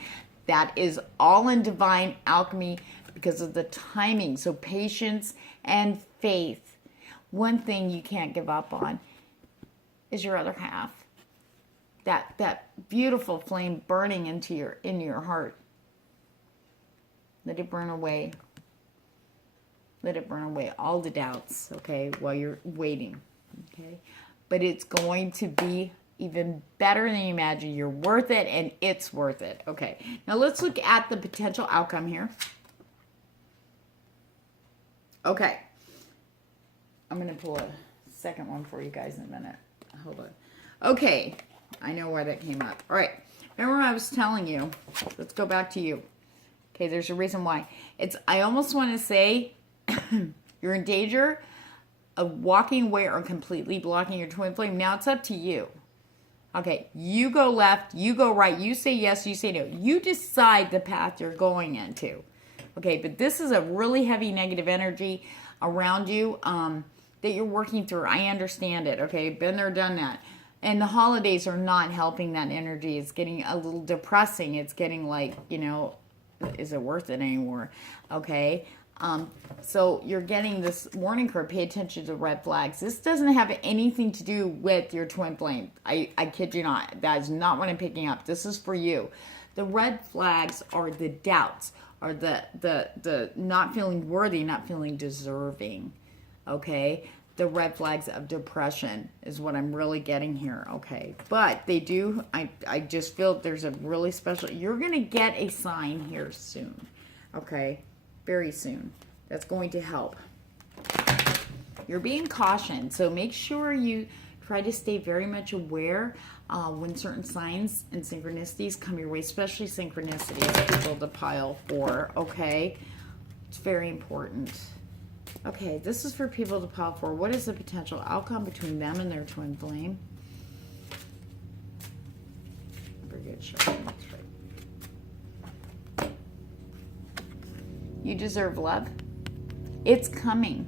That is all in divine alchemy because of the timing. So patience and faith. One thing you can't give up on is your other half. That beautiful flame burning into your heart. Let it burn away. Let it burn away all the doubts, okay, while you're waiting, okay? But it's going to be even better than you imagine. You're worth it, and it's worth it. Okay, now let's look at the potential outcome here. Okay. I'm going to pull a second one for you guys in a minute. Hold on. Okay, I know why that came up. All right, remember I was telling you, let's go back to you. Okay, there's a reason why. I almost want to say you're in danger of walking away or completely blocking your twin flame. Now it's up to you. Okay, you go left, you go right, you say yes, you say no. You decide the path you're going into. Okay, but this is a really heavy negative energy around you that you're working through. I understand it, okay? Been there, done that. And the holidays are not helping that energy. It's getting a little depressing. It's getting like, is it worth it anymore? Okay. So you're getting this warning card. Pay attention to red flags. This doesn't have anything to do with your twin flame. I kid you not. That is not what I'm picking up. This is for you. The red flags are the doubts, are the not feeling worthy, not feeling deserving. Okay. The red flags of depression is what I'm really getting here. Okay. But they do, I just feel there's a really special, you're going to get a sign here soon. Okay. Very soon. That's going to help. You're being cautioned. So make sure you try to stay very much aware when certain signs and synchronicities come your way, especially synchronicities, people to pile for. Okay. It's very important. Okay, this is for people to pile for. What is the potential outcome between them and their twin flame? Very good, sure. That's right. You deserve love. It's coming.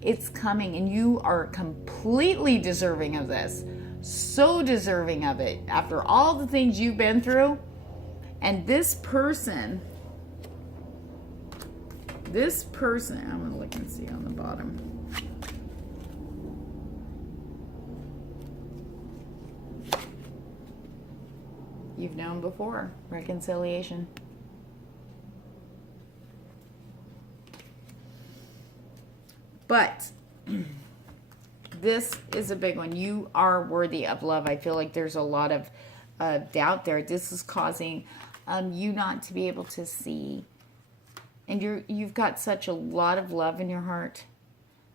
It's coming, and you are completely deserving of this. So deserving of it. After all the things you've been through, and this person, I'm going to look and see on the bottom. You've known before. Reconciliation. But this is a big one. You are worthy of love. I feel like there's a lot of doubt there. This is causing you not to be able to see. And you've got such a lot of love in your heart.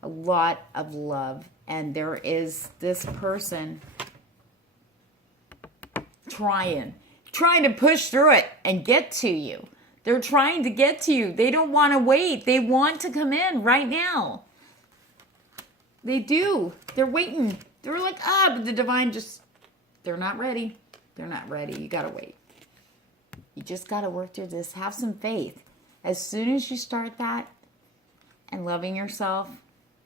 A lot of love. And there is this person trying to push through it and get to you. They're trying to get to you. They don't want to wait. They want to come in right now. They do. They're waiting. They're like, but the divine just, they're not ready. They're not ready. You got to wait. You just got to work through this. Have some faith. As soon as you start that and loving yourself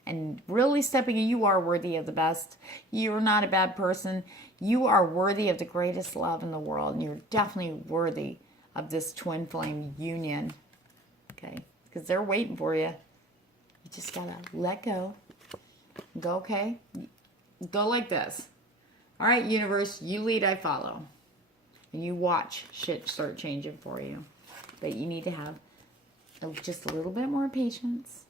and really stepping in, you are worthy of the best. You're not a bad person. You are worthy of the greatest love in the world. And you're definitely worthy of this twin flame union. Okay? Because they're waiting for you. You just got to let go. Go, okay? Go like this. All right, universe, you lead, I follow. And you watch shit start changing for you. But you need to have just a little bit more patience.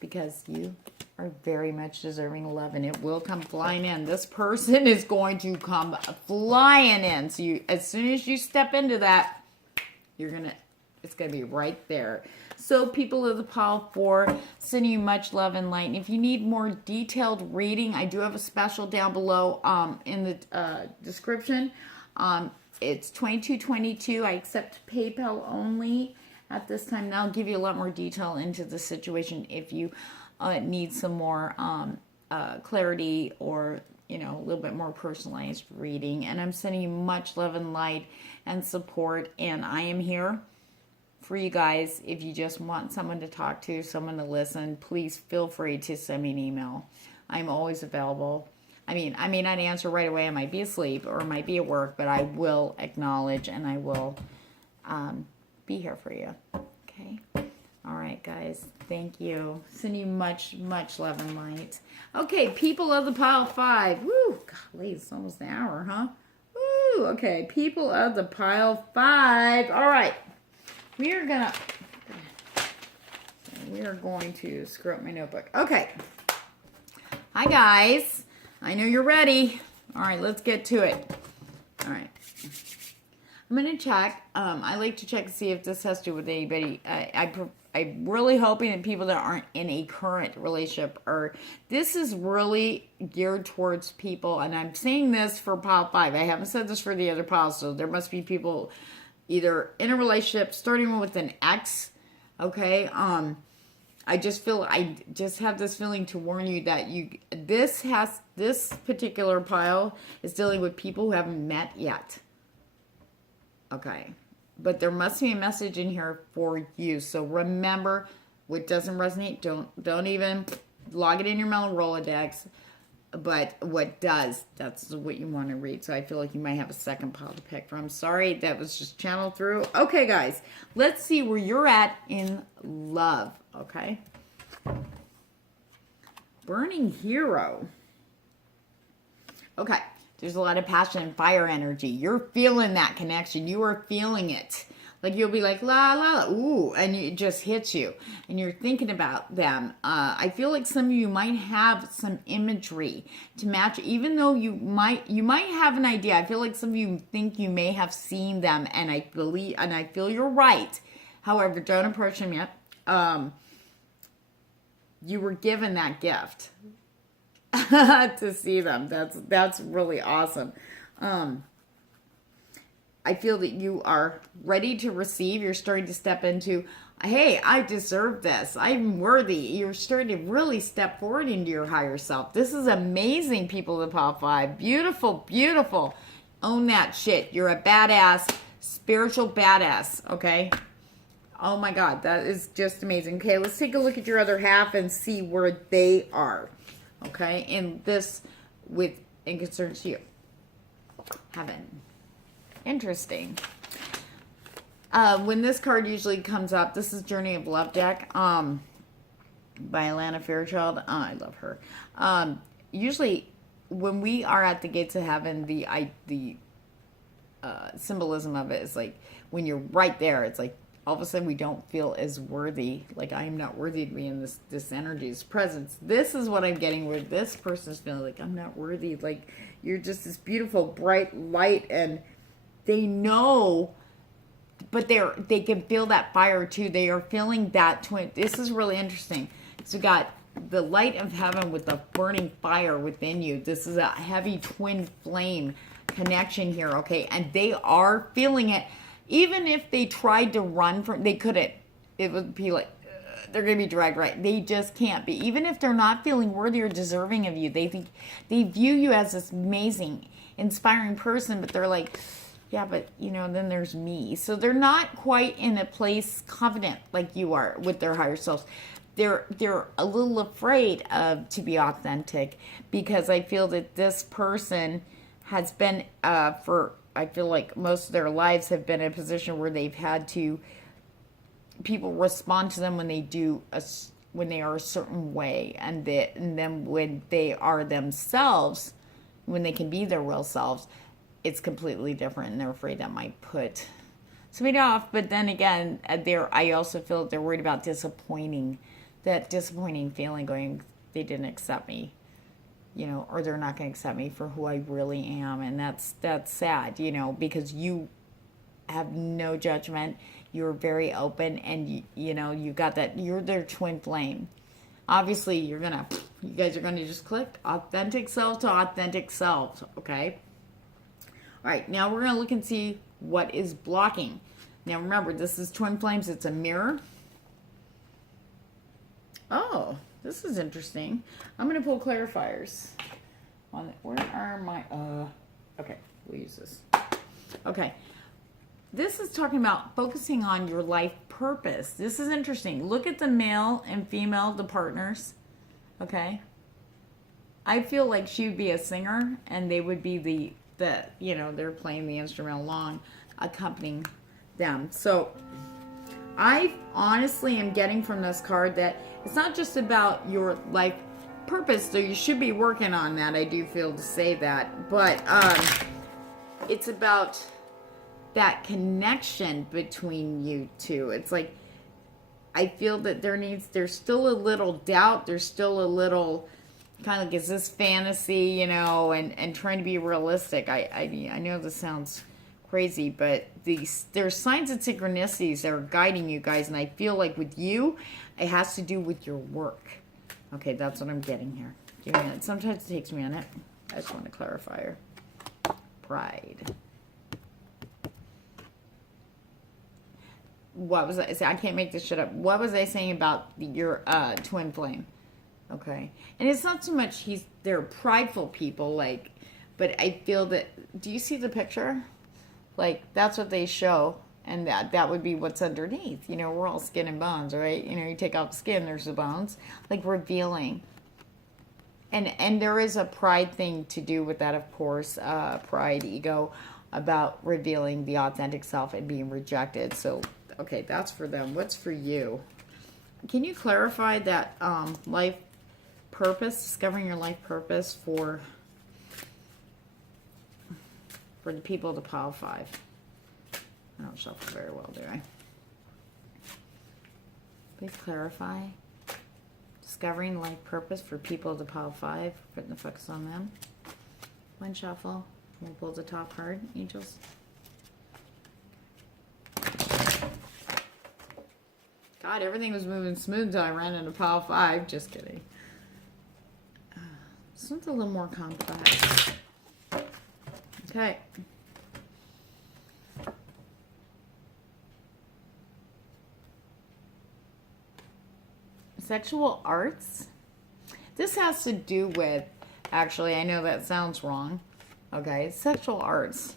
Because you are very much deserving of love. And it will come flying in. This person is going to come flying in. So you, as soon as you step into that, it's going to be right there. So people of the pile 4, sending you much love and light. And if you need more detailed reading, I do have a special down below in the description. It's $22.22. I accept PayPal only at this time. And I'll give you a lot more detail into the situation if you need some more clarity or, you know, a little bit more personalized reading. And I'm sending you much love and light and support. And I am here for you guys. If you just want someone to talk to, someone to listen, please feel free to send me an email. I'm always available. I may not answer right away. I might be asleep or I might be at work, but I will acknowledge and I will be here for you. Okay? All right, guys. Thank you. Send you much, much love and light. Okay, people of the pile 5. Woo! Golly, it's almost an hour, huh? Woo! Okay, people of the pile 5. All right. We are going to screw up my notebook. Okay. Hi, guys. I know you're ready. All right, let's get to it. All right. I'm going to check. I like to check to see if this has to do with anybody. I'm really hoping that people that aren't in a current relationship are. This is really geared towards people, and I'm saying this for pile 5. I haven't said this for the other piles, so there must be people either in a relationship, starting with an ex, okay? I just have this feeling to warn you that this particular pile is dealing with people who haven't met yet, okay? But there must be a message in here for you. So remember, what doesn't resonate, don't even log it in your mental Rolodex. But what does, that's what you want to read. So I feel like you might have a second pile to pick from. Sorry, that was just channeled through. Okay, guys, let's see where you're at in love, okay? Burning Hero. Okay, there's a lot of passion and fire energy. You're feeling that connection. You are feeling it. Like you'll be like, la, la, la, ooh, and it just hits you. And you're thinking about them. I feel like some of you might have some imagery to match, even though you might have an idea. I feel like some of you think you may have seen them, and I feel you're right. However, don't approach them yet. You were given that gift to see them. That's really awesome. I feel that you are ready to receive. You're starting to step into, hey, I deserve this. I'm worthy. You're starting to really step forward into your higher self. This is amazing, people of the pile 5. Beautiful, beautiful. Own that shit. You're a badass, spiritual badass, okay? Oh my God, that is just amazing. Okay, let's take a look at your other half and see where they are, okay? In concerns to you. Heaven. Interesting. When this card usually comes up, this is Journey of Love deck by Alana Fairchild. I love her. Usually, when we are at the gates of heaven, the symbolism of it is like when you're right there, it's like all of a sudden we don't feel as worthy. Like I am not worthy to be in this energy, this presence. This is what I'm getting where this person's feeling like I'm not worthy. Like you're just this beautiful, bright light, and they know, but they can feel that fire too. They are feeling that twin. This is really interesting. So you got the light of heaven with the burning fire within you. This is a heavy twin flame connection here, okay? And they are feeling it. Even if they tried to run from, they couldn't. It would be like, they're going to be dragged right. They just can't be. Even if they're not feeling worthy or deserving of you, they view you as this amazing, inspiring person, but they're like, yeah, but then there's me. So they're not quite in a place confident like you are with their higher selves. They're a little afraid to be authentic, because I feel that this person has been I feel like most of their lives have been in a position where they've had to, people respond to them when they are a certain way, and then when they are themselves, when they can be their real selves, it's completely different, and they're afraid that might put somebody off. But then again, I also feel that they're worried about that disappointing feeling, going, they didn't accept me, or they're not going to accept me for who I really am. And that's sad, because you have no judgment. You're very open, and you got that, you're their twin flame. Obviously, you guys are going to just click authentic self to authentic self, okay? All right, now we're going to look and see what is blocking. Now remember, this is twin flames. It's a mirror. Oh, this is interesting. I'm going to pull clarifiers. Where are my... Okay, we'll use this. Okay. This is talking about focusing on your life purpose. This is interesting. Look at the male and female, the partners. Okay? I feel like she would be a singer, and they would be they're playing the instrument along, accompanying them. So I honestly am getting from this card that it's not just about your life purpose, though you should be working on that. I do feel to say that. But it's about that connection between you two. It's like, I feel that there's still a little doubt. There's still a little kind of like, is this fantasy, and trying to be realistic. I know this sounds crazy, but there's signs and synchronicities that are guiding you guys, and I feel like with you, it has to do with your work. Okay, that's what I'm getting here. Give me a minute. Sometimes it takes me a minute. I just want to clarify. Pride. What was I saying? I can't make this shit up. What was I saying about your twin flame? Okay. And it's not so much they're prideful people, but I feel that, do you see the picture? Like, that's what they show, and that would be what's underneath. We're all skin and bones, right? You take off the skin, there's the bones. Like, revealing. And there is a pride thing to do with that, of course. Pride, ego, about revealing the authentic self and being rejected. So, okay, that's for them. What's for you? Can you clarify that life purpose, discovering your life purpose for the people of the pile 5? I don't shuffle very well, do I? Please clarify. Discovering life purpose for people of the pile 5. Putting the focus on them. One shuffle. We'll pull the top card, angels. God, everything was moving smooth until I ran into pile 5. Just kidding. This one's a little more complex. Okay. Sexual arts. This has to do with, actually, I know that sounds wrong. Okay, sexual arts.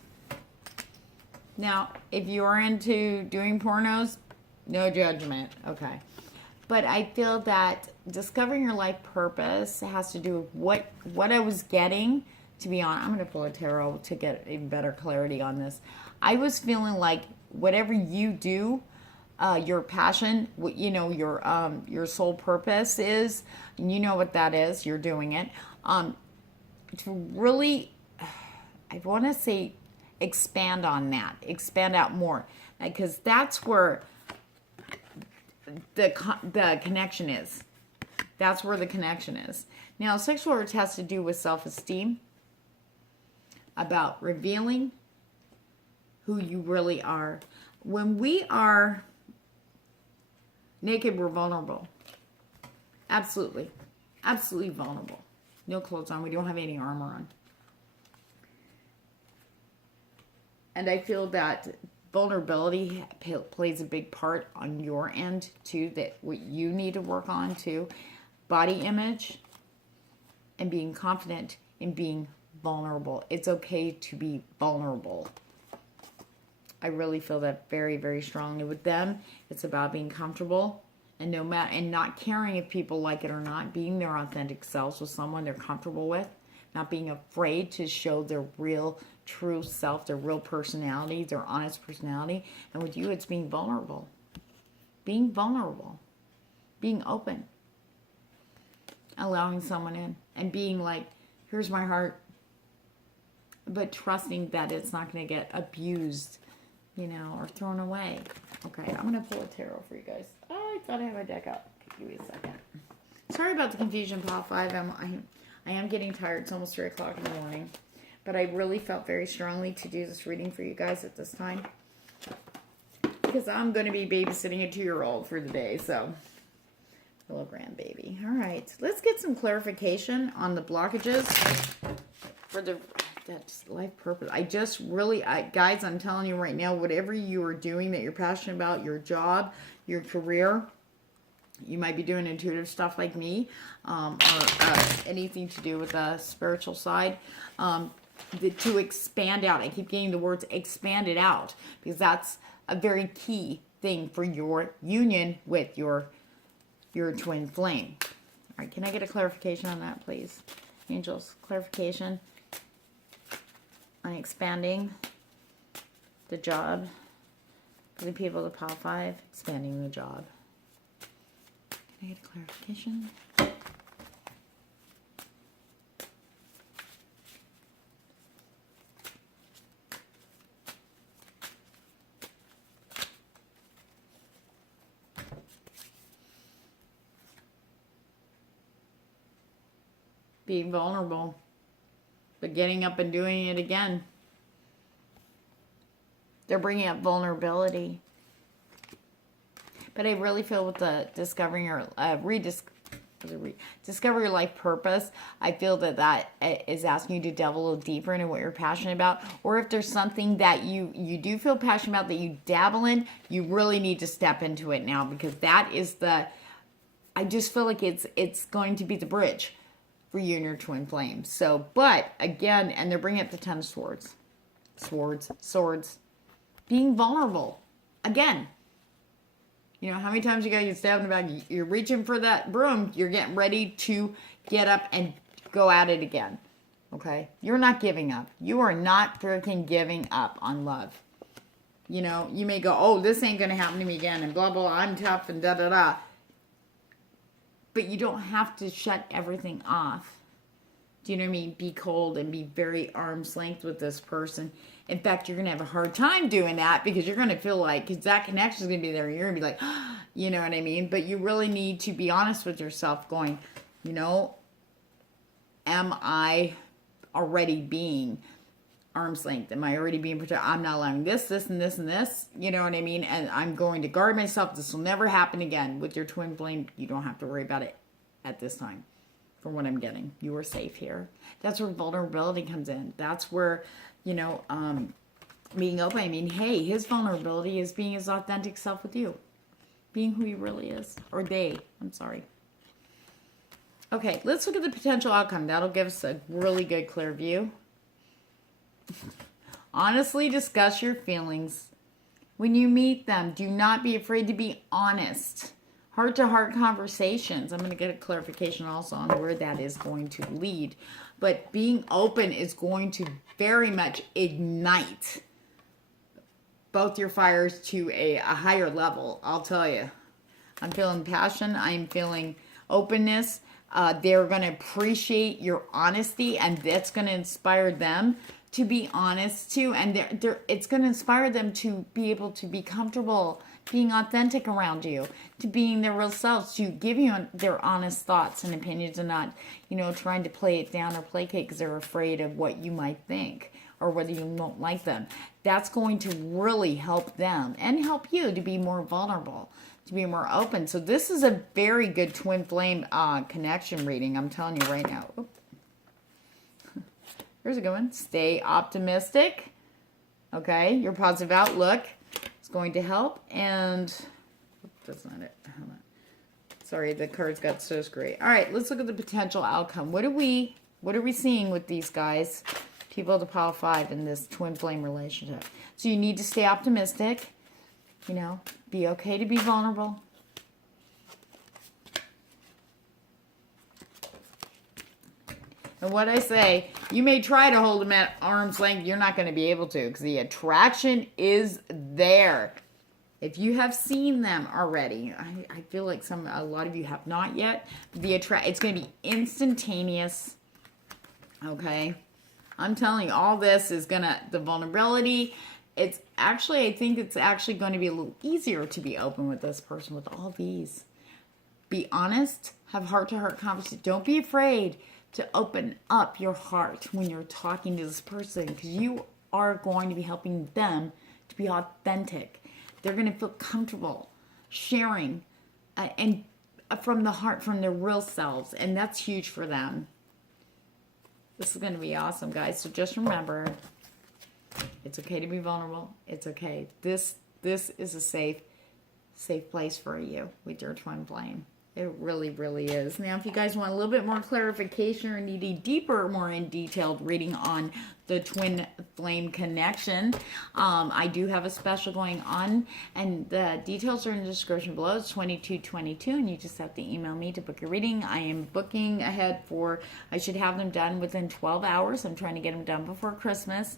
Now, if you're into doing pornos, no judgment. Okay. But I feel that discovering your life purpose has to do with what I was getting. To be honest, I'm going to pull a tarot to get a better clarity on this. I was feeling like whatever you do, your passion, your soul purpose is, and you know what that is, you're doing it. To really, I want to say, expand on that, expand out more, because that's where the connection is. That's where the connection is. Now, sexual arts has to do with self-esteem, about revealing who you really are. When we are naked, we're vulnerable. Absolutely. Absolutely vulnerable. No clothes on. We don't have any armor on. And I feel that vulnerability plays a big part on your end too, that what you need to work on too. Body image and being confident in being vulnerable. It's okay to be vulnerable. I really feel that very, very strongly with them. It's about being comfortable and not caring if people like it or not, being their authentic selves with someone they're comfortable with, not being afraid to show their real, true self, their real personality, their honest personality. And with you, it's being vulnerable. Being vulnerable. Being open. Allowing someone in. And being like, here's my heart. But trusting that it's not going to get abused, you know, or thrown away. Okay, I'm going to pull a tarot for you guys. Oh, I thought I had my deck up. Give me a second. Sorry about the confusion, Pile 5. I am getting tired. It's almost 3 o'clock in the morning. But I really felt very strongly to do this reading for you guys at this time. Because I'm going to be babysitting a 2-year-old for the day, so... Little grandbaby. All right, let's get some clarification on the blockages for that's life purpose. Guys, I'm telling you right now, whatever you are doing that you're passionate about, your job, your career, you might be doing intuitive stuff like me, or anything to do with the spiritual side, to expand out. I keep getting the words expand it out, because that's a very key thing for your union with your twin flame. All right, can I get a clarification on that, please? Angels, clarification on expanding the job for the people of Pile 5, expanding the job. Can I get a clarification? Being vulnerable, but getting up and doing it again. They're bringing up vulnerability. But I really feel with the discovering your discover your life purpose, I feel that is asking you to delve a little deeper into what you're passionate about. Or if there's something that you do feel passionate about that you dabble in, you really need to step into it now, because that is I just feel like it's going to be the bridge for you and your twin flame. So, but again, and they're bringing up the 10 of swords. Swords. Being vulnerable. Again. You know, how many times you got to get stabbed in the back? You're reaching for that broom. You're getting ready to get up and go at it again. Okay? You're not giving up. You are not freaking giving up on love. You know, you may go, oh, this ain't going to happen to me again, and blah, blah, blah, I'm tough, and da-da-da. But you don't have to shut everything off. Do you know what I mean? Be cold and be very arm's length with this person. In fact, you're going to have a hard time doing that, because you're going to feel like, because that connection is going to be there. You're going to be like, you know what I mean? But you really need to be honest with yourself, going, you know, am I already being arm's length? Am I already being protected? I'm not allowing this, and this, and this. You know what I mean? And I'm going to guard myself. This will never happen again. With your twin flame, you don't have to worry about it at this time. From what I'm getting, you are safe here. That's where vulnerability comes in. That's where, you know, being open. I mean, hey, his vulnerability is being his authentic self with you. Being who he really is. Or they. I'm sorry. Okay, let's look at the potential outcome. That'll give us a really good, clear view. Honestly discuss your feelings. When you meet them, do not be afraid to be honest. Heart-to-heart conversations. I'm going to get a clarification also on where that is going to lead. But being open is going to very much ignite both your fires to a higher level. I'll tell you. I'm feeling passion. I'm feeling openness. They're going to appreciate your honesty, and that's going to inspire them to be honest too. And it's going to inspire them to be able to be comfortable being authentic around you, to being their real selves, to give you their honest thoughts and opinions, and not, you know, trying to play it down or placate because they're afraid of what you might think or whether you won't like them. That's going to really help them and help you to be more vulnerable, to be more open. So this is a very good twin flame connection reading. I'm telling you right now. Oop. Here's a good one. Stay optimistic. Okay, your positive outlook. going to help. And that's not it. Sorry, the cards got so screwy. All right, let's look at the potential outcome. What are we seeing with these guys? People to pile 5 in this twin flame relationship. So you need to stay optimistic. You know, be okay to be vulnerable. And what I say, you may try to hold them at arm's length. You're not going to be able to because the attraction is there. If you have seen them already, I feel like a lot of you have not yet. It's going to be instantaneous. Okay? I'm telling you, all this is going to, the vulnerability, I think it's actually going to be a little easier to be open with this person with all these. Be honest, have heart-to-heart conversation. Don't be afraid to open up your heart when you're talking to this person because you are going to be helping them to be authentic. They're going to feel comfortable sharing and from the heart, from their real selves, and that's huge for them. This is going to be awesome, guys. So just remember, it's okay to be vulnerable. It's okay. This is a safe place for you with your twin flame. It really, really is. Now, if you guys want a little bit more clarification or need a deeper, more in detailed reading on the twin flame connection, I do have a special going on, and the details are in the description below. It's $22.22, and you just have to email me to book your reading. I am booking ahead I should have them done within 12 hours. I'm trying to get them done before Christmas.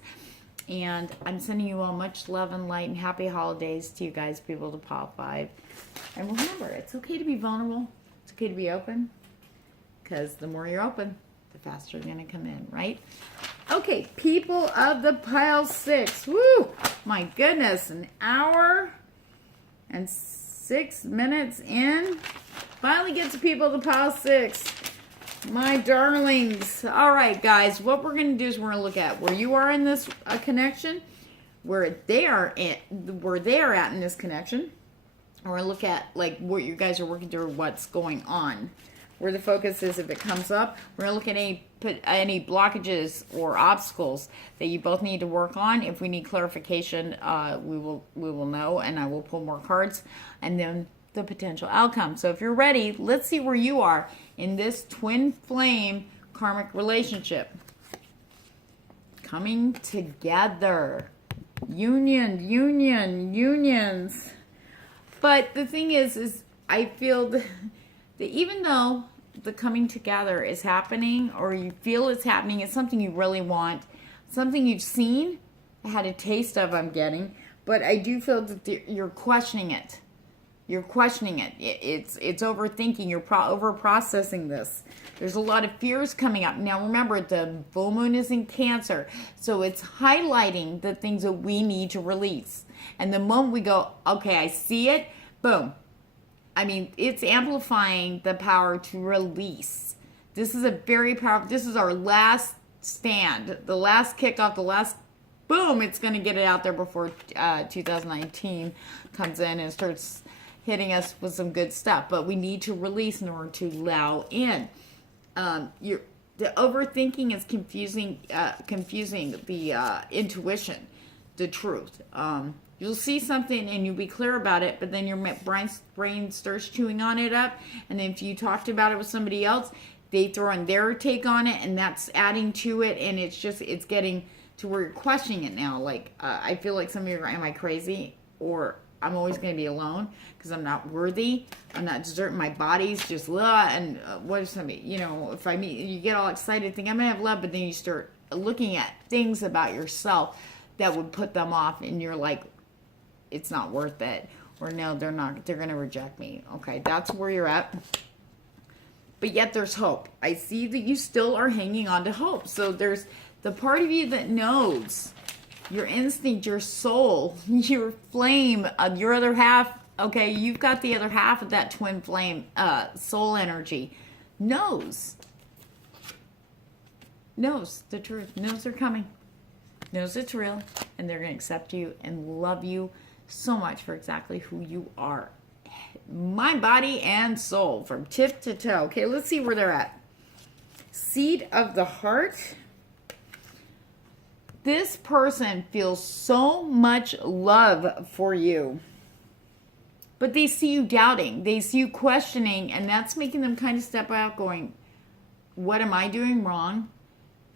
And I'm sending you all much love and light and happy holidays to you guys, people to pile 5. And remember, it's okay to be vulnerable. It's okay to be open. Because the more you're open, the faster you're going to come in, right? Okay, people of the pile 6. Woo! My goodness, an hour and 6 minutes in. Finally get to people of the pile 6. My darlings. All right, guys, what we're going to do is we're going to look at where you are in this connection, where they are at in this connection. We're going to look at like what you guys are working through, what's going on, where the focus is if it comes up. We're going to look at any blockages or obstacles that you both need to work on. If we need clarification, we will know, and I will pull more cards, and then the potential outcome. So if you're ready, let's see where you are in this twin flame karmic relationship. Coming together. Unions. But the thing is I feel that even though the coming together is happening, or you feel it's happening, it's something you really want, something you've seen, I had a taste of, I'm getting, but I do feel that you're questioning it. You're questioning it. It's overthinking. You're over-processing this. There's a lot of fears coming up. Now, remember, the full moon is in Cancer, so it's highlighting the things that we need to release. And the moment we go, okay, I see it, boom. I mean, it's amplifying the power to release. This is a very powerful, this is our last stand, the last kickoff, the last boom. It's going to get it out there before 2019 comes in and starts hitting us with some good stuff, but we need to release in order to allow in. The overthinking is confusing the intuition, the truth. You'll see something and you'll be clear about it, but then your brain starts chewing on it up, and then if you talked about it with somebody else, they throw in their take on it, and that's adding to it, and it's getting to where you're questioning it now. Like, I feel like some of you are, am I crazy? Or I'm always going to be alone because I'm not worthy. I'm not deserving. My body's just blah. And what if somebody, if I meet, you get all excited, think I'm going to have love, but then you start looking at things about yourself that would put them off, and you're like, it's not worth it. Or no, they're going to reject me. Okay, that's where you're at. But yet there's hope. I see that you still are hanging on to hope. So there's the part of you that knows, your instinct, your soul, your flame, your other half. Okay, you've got the other half of that twin flame soul energy. Knows the truth. Knows they're coming. Knows it's real. And they're going to accept you and love you so much for exactly who you are. Mind, body, and soul. From tip to toe. Okay, let's see where they're at. Seed of the heart. This person feels so much love for you. But they see you doubting. They see you questioning. And that's making them kind of step out going, what am I doing wrong?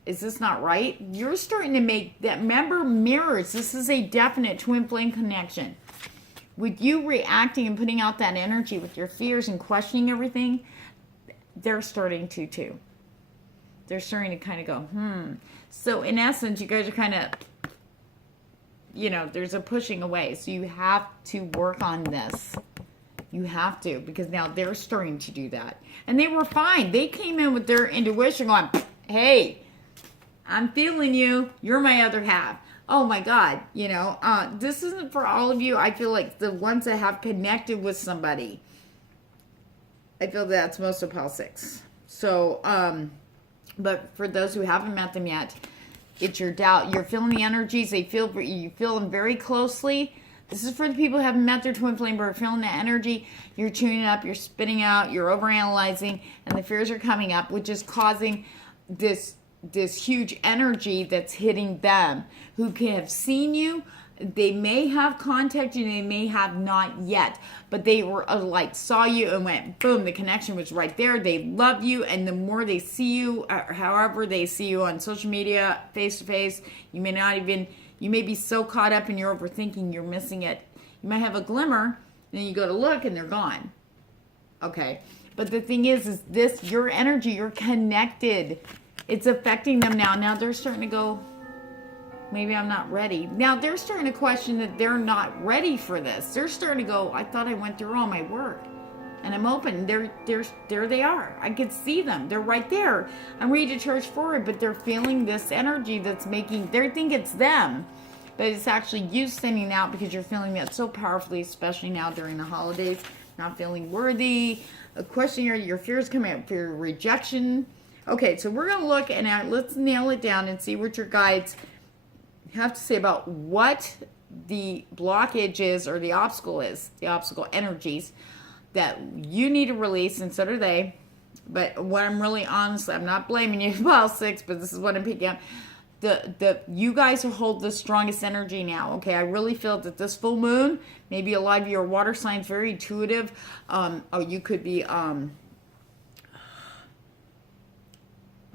Is this not right? You're starting to make that. Remember, mirrors. This is a definite twin flame connection. With you reacting and putting out that energy with your fears and questioning everything, they're starting to too. They're starting to kind of go, So in essence, you guys are kind of, there's a pushing away. So you have to work on this. You have to, because now they're starting to do that. And they were fine. They came in with their intuition going, hey, I'm feeling you. You're my other half. Oh my God. This isn't for all of you. I feel like the ones that have connected with somebody, I feel that's most of pile 6. So, but for those who haven't met them yet, it's your doubt. You're feeling the energies. You feel them very closely. This is for the people who haven't met their twin flame, but are feeling the energy. You're tuning up, you're spitting out, you're overanalyzing, and the fears are coming up, which is causing this huge energy that's hitting them, who have seen you. They may have contacted you, they may have not yet, but they were saw you and went, boom, the connection was right there. They love you, and the more they see you, or however they see you on social media, face to face, you may be so caught up in your overthinking, you're missing it. You might have a glimmer, and then you go to look, and they're gone. Okay, but the thing is this, your energy, you're connected. It's affecting them now. Now they're starting to go, maybe I'm not ready. Now they're starting to question that they're not ready for this. They're starting to go, I thought I went through all my work and I'm open. There they are. I could see them. They're right there. I'm ready to charge forward, but they're feeling this energy that's making, they think it's them, but it's actually you sending out because you're feeling that so powerfully, especially now during the holidays, not feeling worthy, questioning your fears coming up, fear of rejection. Okay, so we're going to look and let's nail it down and see what your guides have to say about what the blockage is, or the obstacle is, the obstacle energies that you need to release, and so do they. But what I'm really honestly, I'm not blaming you, pile 6, but this is what I'm picking up. You guys hold the strongest energy now. Okay, I really feel that this full moon, maybe a lot of your water signs, very intuitive, or you could be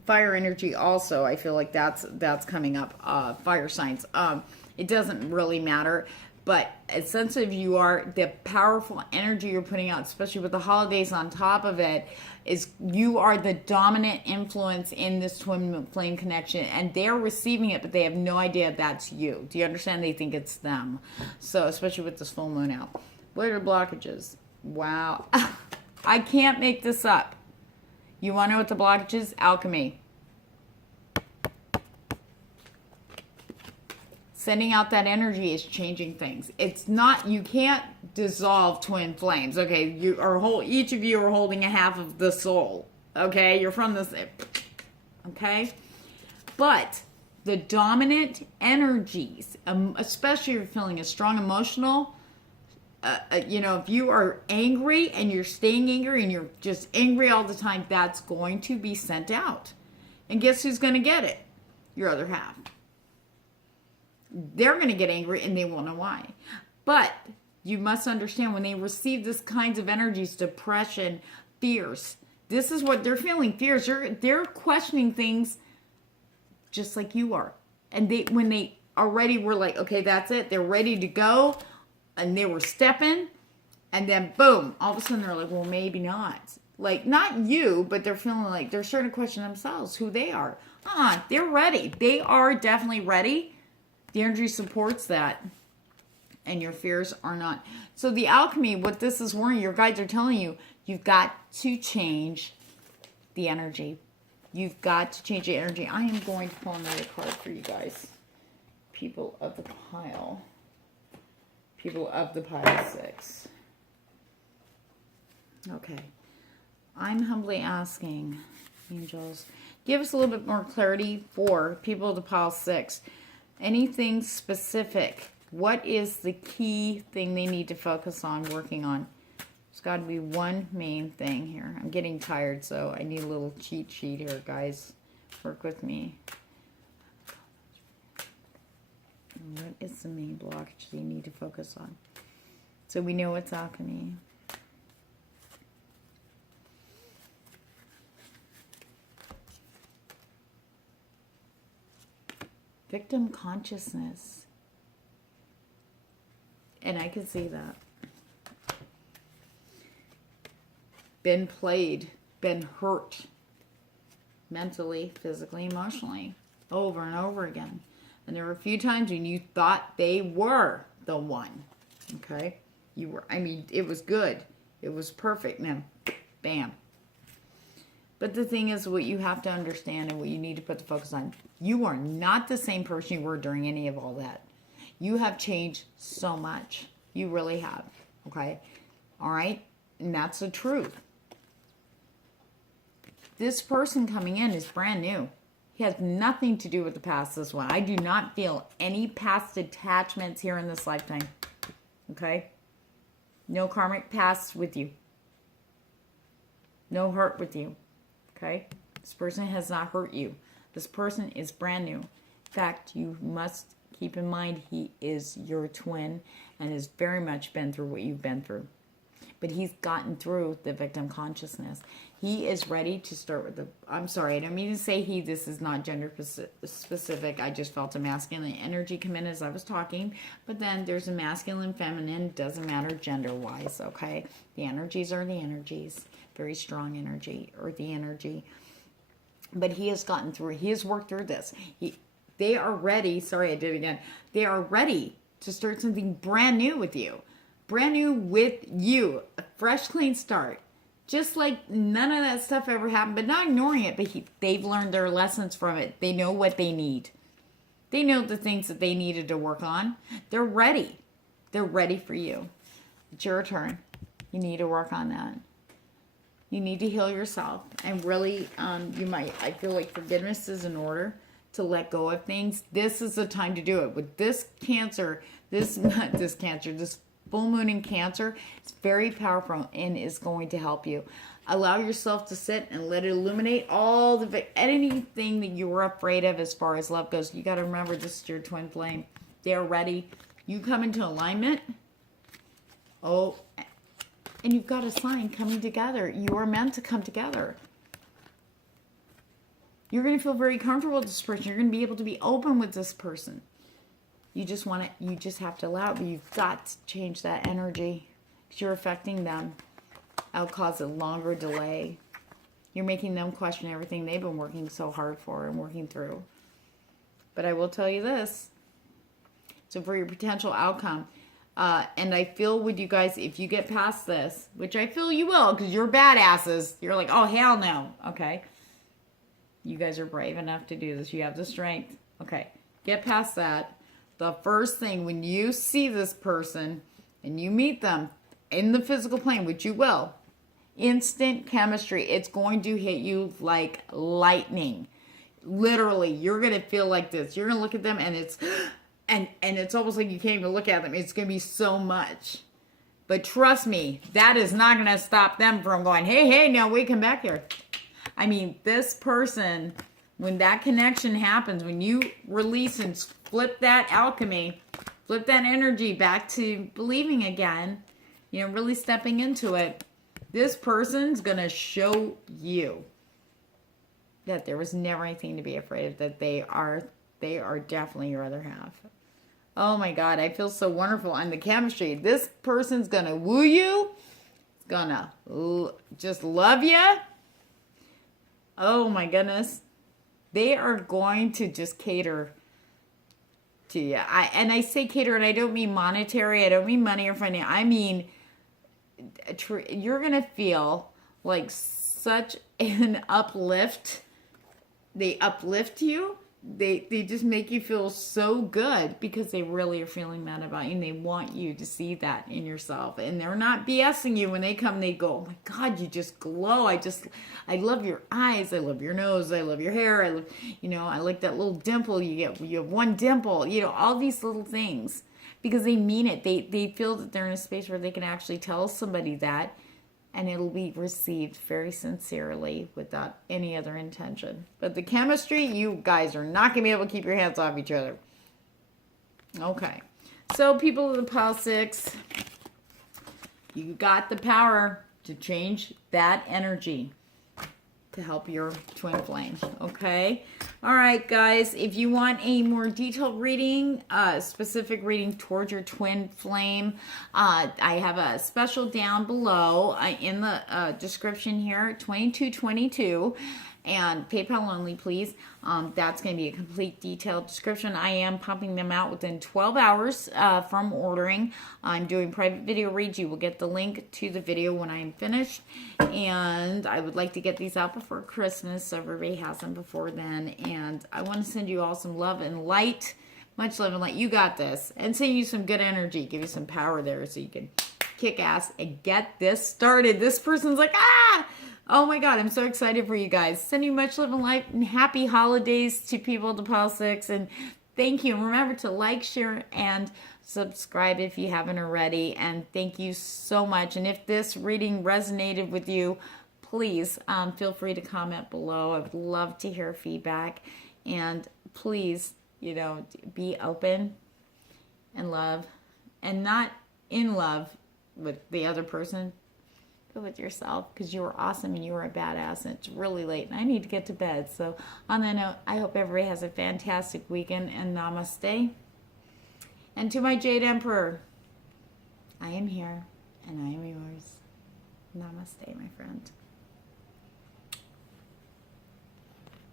fire energy also. I feel like that's coming up. Fire signs. It doesn't really matter, but as sensitive you are, the powerful energy you're putting out, especially with the holidays on top of it, is you are the dominant influence in this twin flame connection, and they're receiving it, but they have no idea that's you. Do you understand? They think it's them. So especially with this full moon out. What are the blockages? Wow. I can't make this up. You want to know what the blockage is? Alchemy. Sending out that energy is changing things. It's not, you can't dissolve twin flames. Okay, each of you are holding a half of the soul. Okay, you're from this. Okay, but the dominant energies, especially if you're feeling a strong emotional, if you are angry and you're staying angry and you're just angry all the time, that's going to be sent out. And guess who's going to get it? Your other half. They're going to get angry and they won't know why. But you must understand, when they receive this kinds of energies, depression, fears, this is what they're feeling. Fears. They're questioning things just like you are. And when they already were like, okay, that's it. They're ready to go. And they were stepping, and then boom, all of a sudden they're like, well, maybe not. Like, not you, but they're feeling like they're starting to question themselves, who they are. They're ready. They are definitely ready. The energy supports that, and your fears are not. So the alchemy, what this is warning, your guides are telling you, you've got to change the energy. You've got to change the energy. I am going to pull another card for you guys. People of the pile. People of the pile 6. Okay. I'm humbly asking, angels, give us a little bit more clarity for people of the pile 6. Anything specific? What is the key thing they need to focus on, working on? There's got to be one main thing here. I'm getting tired, so I need a little cheat sheet here, guys. Work with me. What is the main blockage that you need to focus on? So we know it's alchemy. Victim consciousness. And I can see that. Been played, been hurt. Mentally, physically, emotionally. Over and over again. And there were a few times when you thought they were the one. Okay? You were, I mean, it was good. It was perfect. Now, bam. But the thing is, what you have to understand and what you need to put the focus on, you are not the same person you were during any of all that. You have changed so much. You really have. Okay? All right? And that's the truth. This person coming in is brand new. He has nothing to do with the past, this one. I do not feel any past attachments here in this lifetime. Okay? No karmic past with you. No hurt with you. Okay? This person has not hurt you. This person is brand new. In fact, you must keep in mind he is your twin and has very much been through what you've been through. But he's gotten through the victim consciousness. He is ready to start with the... I'm sorry, I don't mean to say he. This is not gender specific. I just felt a masculine energy come in as I was talking. But then there's a masculine, feminine. Doesn't matter gender-wise, okay? The energies are the energies. Very strong energy, earthy energy. But he has gotten through... He has worked through this. They are ready... Sorry, I did it again. They are ready to start something brand new with you. Brand new with you. A fresh, clean start. Just like none of that stuff ever happened, but not ignoring it. But they've learned their lessons from it. They know what they need. They know the things that they needed to work on. They're ready. They're ready for you. It's your turn. You need to work on that. You need to heal yourself. And really, I feel like forgiveness is in order to let go of things. This is the time to do it. With this Cancer, this full moon in Cancer, it's very powerful and is going to help you. Allow yourself to sit and let it illuminate anything that you were afraid of as far as love goes. You got to remember, this is your twin flame. They're ready. You come into alignment. Oh, and you've got a sign coming together. You are meant to come together. You're going to feel very comfortable with this person. You're going to be able to be open with this person. You just have to allow it, but you've got to change that energy because you're affecting them. That'll cause a longer delay. You're making them question everything they've been working so hard for and working through. But I will tell you this. So for your potential outcome, and I feel with you guys, if you get past this, which I feel you will because you're badasses, you're like, oh, hell no. Okay. You guys are brave enough to do this. You have the strength. Okay. Get past that. The first thing, when you see this person and you meet them in the physical plane, which you will, instant chemistry. It's going to hit you like lightning. Literally, you're going to feel like this. You're going to look at them and it's almost like you can't even look at them. It's going to be so much. But trust me, that is not going to stop them from going, hey, now we come back here. I mean, this person, when that connection happens, when you release and flip that alchemy, flip that energy back to believing again, really stepping into it, this person's going to show you that there was never anything to be afraid of, that they are definitely your other half. Oh my God, I feel so wonderful. And the chemistry, this person's going to woo you, going to just love you. Oh my goodness. They are going to just cater to you. I say cater, and I don't mean monetary. I don't mean money or financial. I mean, you're going to feel like such an uplift. They uplift you. They just make you feel so good because they really are feeling that about you, and they want you to see that in yourself. And they're not BSing you when they come. They go, oh my God, you just glow. I love your eyes. I love your nose. I love your hair. I like that little dimple you get. You have one dimple. All these little things because they mean it. They feel that they're in a space where they can actually tell somebody that, and it'll be received very sincerely without any other intention. But the chemistry, you guys are not going to be able to keep your hands off each other. Okay. So people of the pile 6, you got the power to change that energy to help your twin flame. Okay. All right, guys. If you want a more detailed reading, specific reading towards your twin flame, I have a special down below in the description here, 2222. And PayPal only, please. That's going to be a complete detailed description. I am pumping them out within 12 hours from ordering. I'm doing private video reads. You will get the link to the video when I am finished. And I would like to get these out before Christmas, so everybody has them before then. And I want to send you all some love and light. Much love and light. You got this. And send you some good energy. Give you some power there so you can kick ass and get this started. This person's like, ah! Oh my God, I'm so excited for you guys. Sending you much love and light and happy holidays to people at the Pile 6. And thank you. And remember to like, share, and subscribe if you haven't already. And thank you so much. And if this reading resonated with you, please feel free to comment below. I would love to hear feedback. And please, be open and love and not in love with the other person. With yourself, because you were awesome and you were a badass, and it's really late and I need to get to bed. So on that note, I hope everybody has a fantastic weekend, and namaste. And to my Jade Emperor, I am here and I am yours. Namaste, my friend.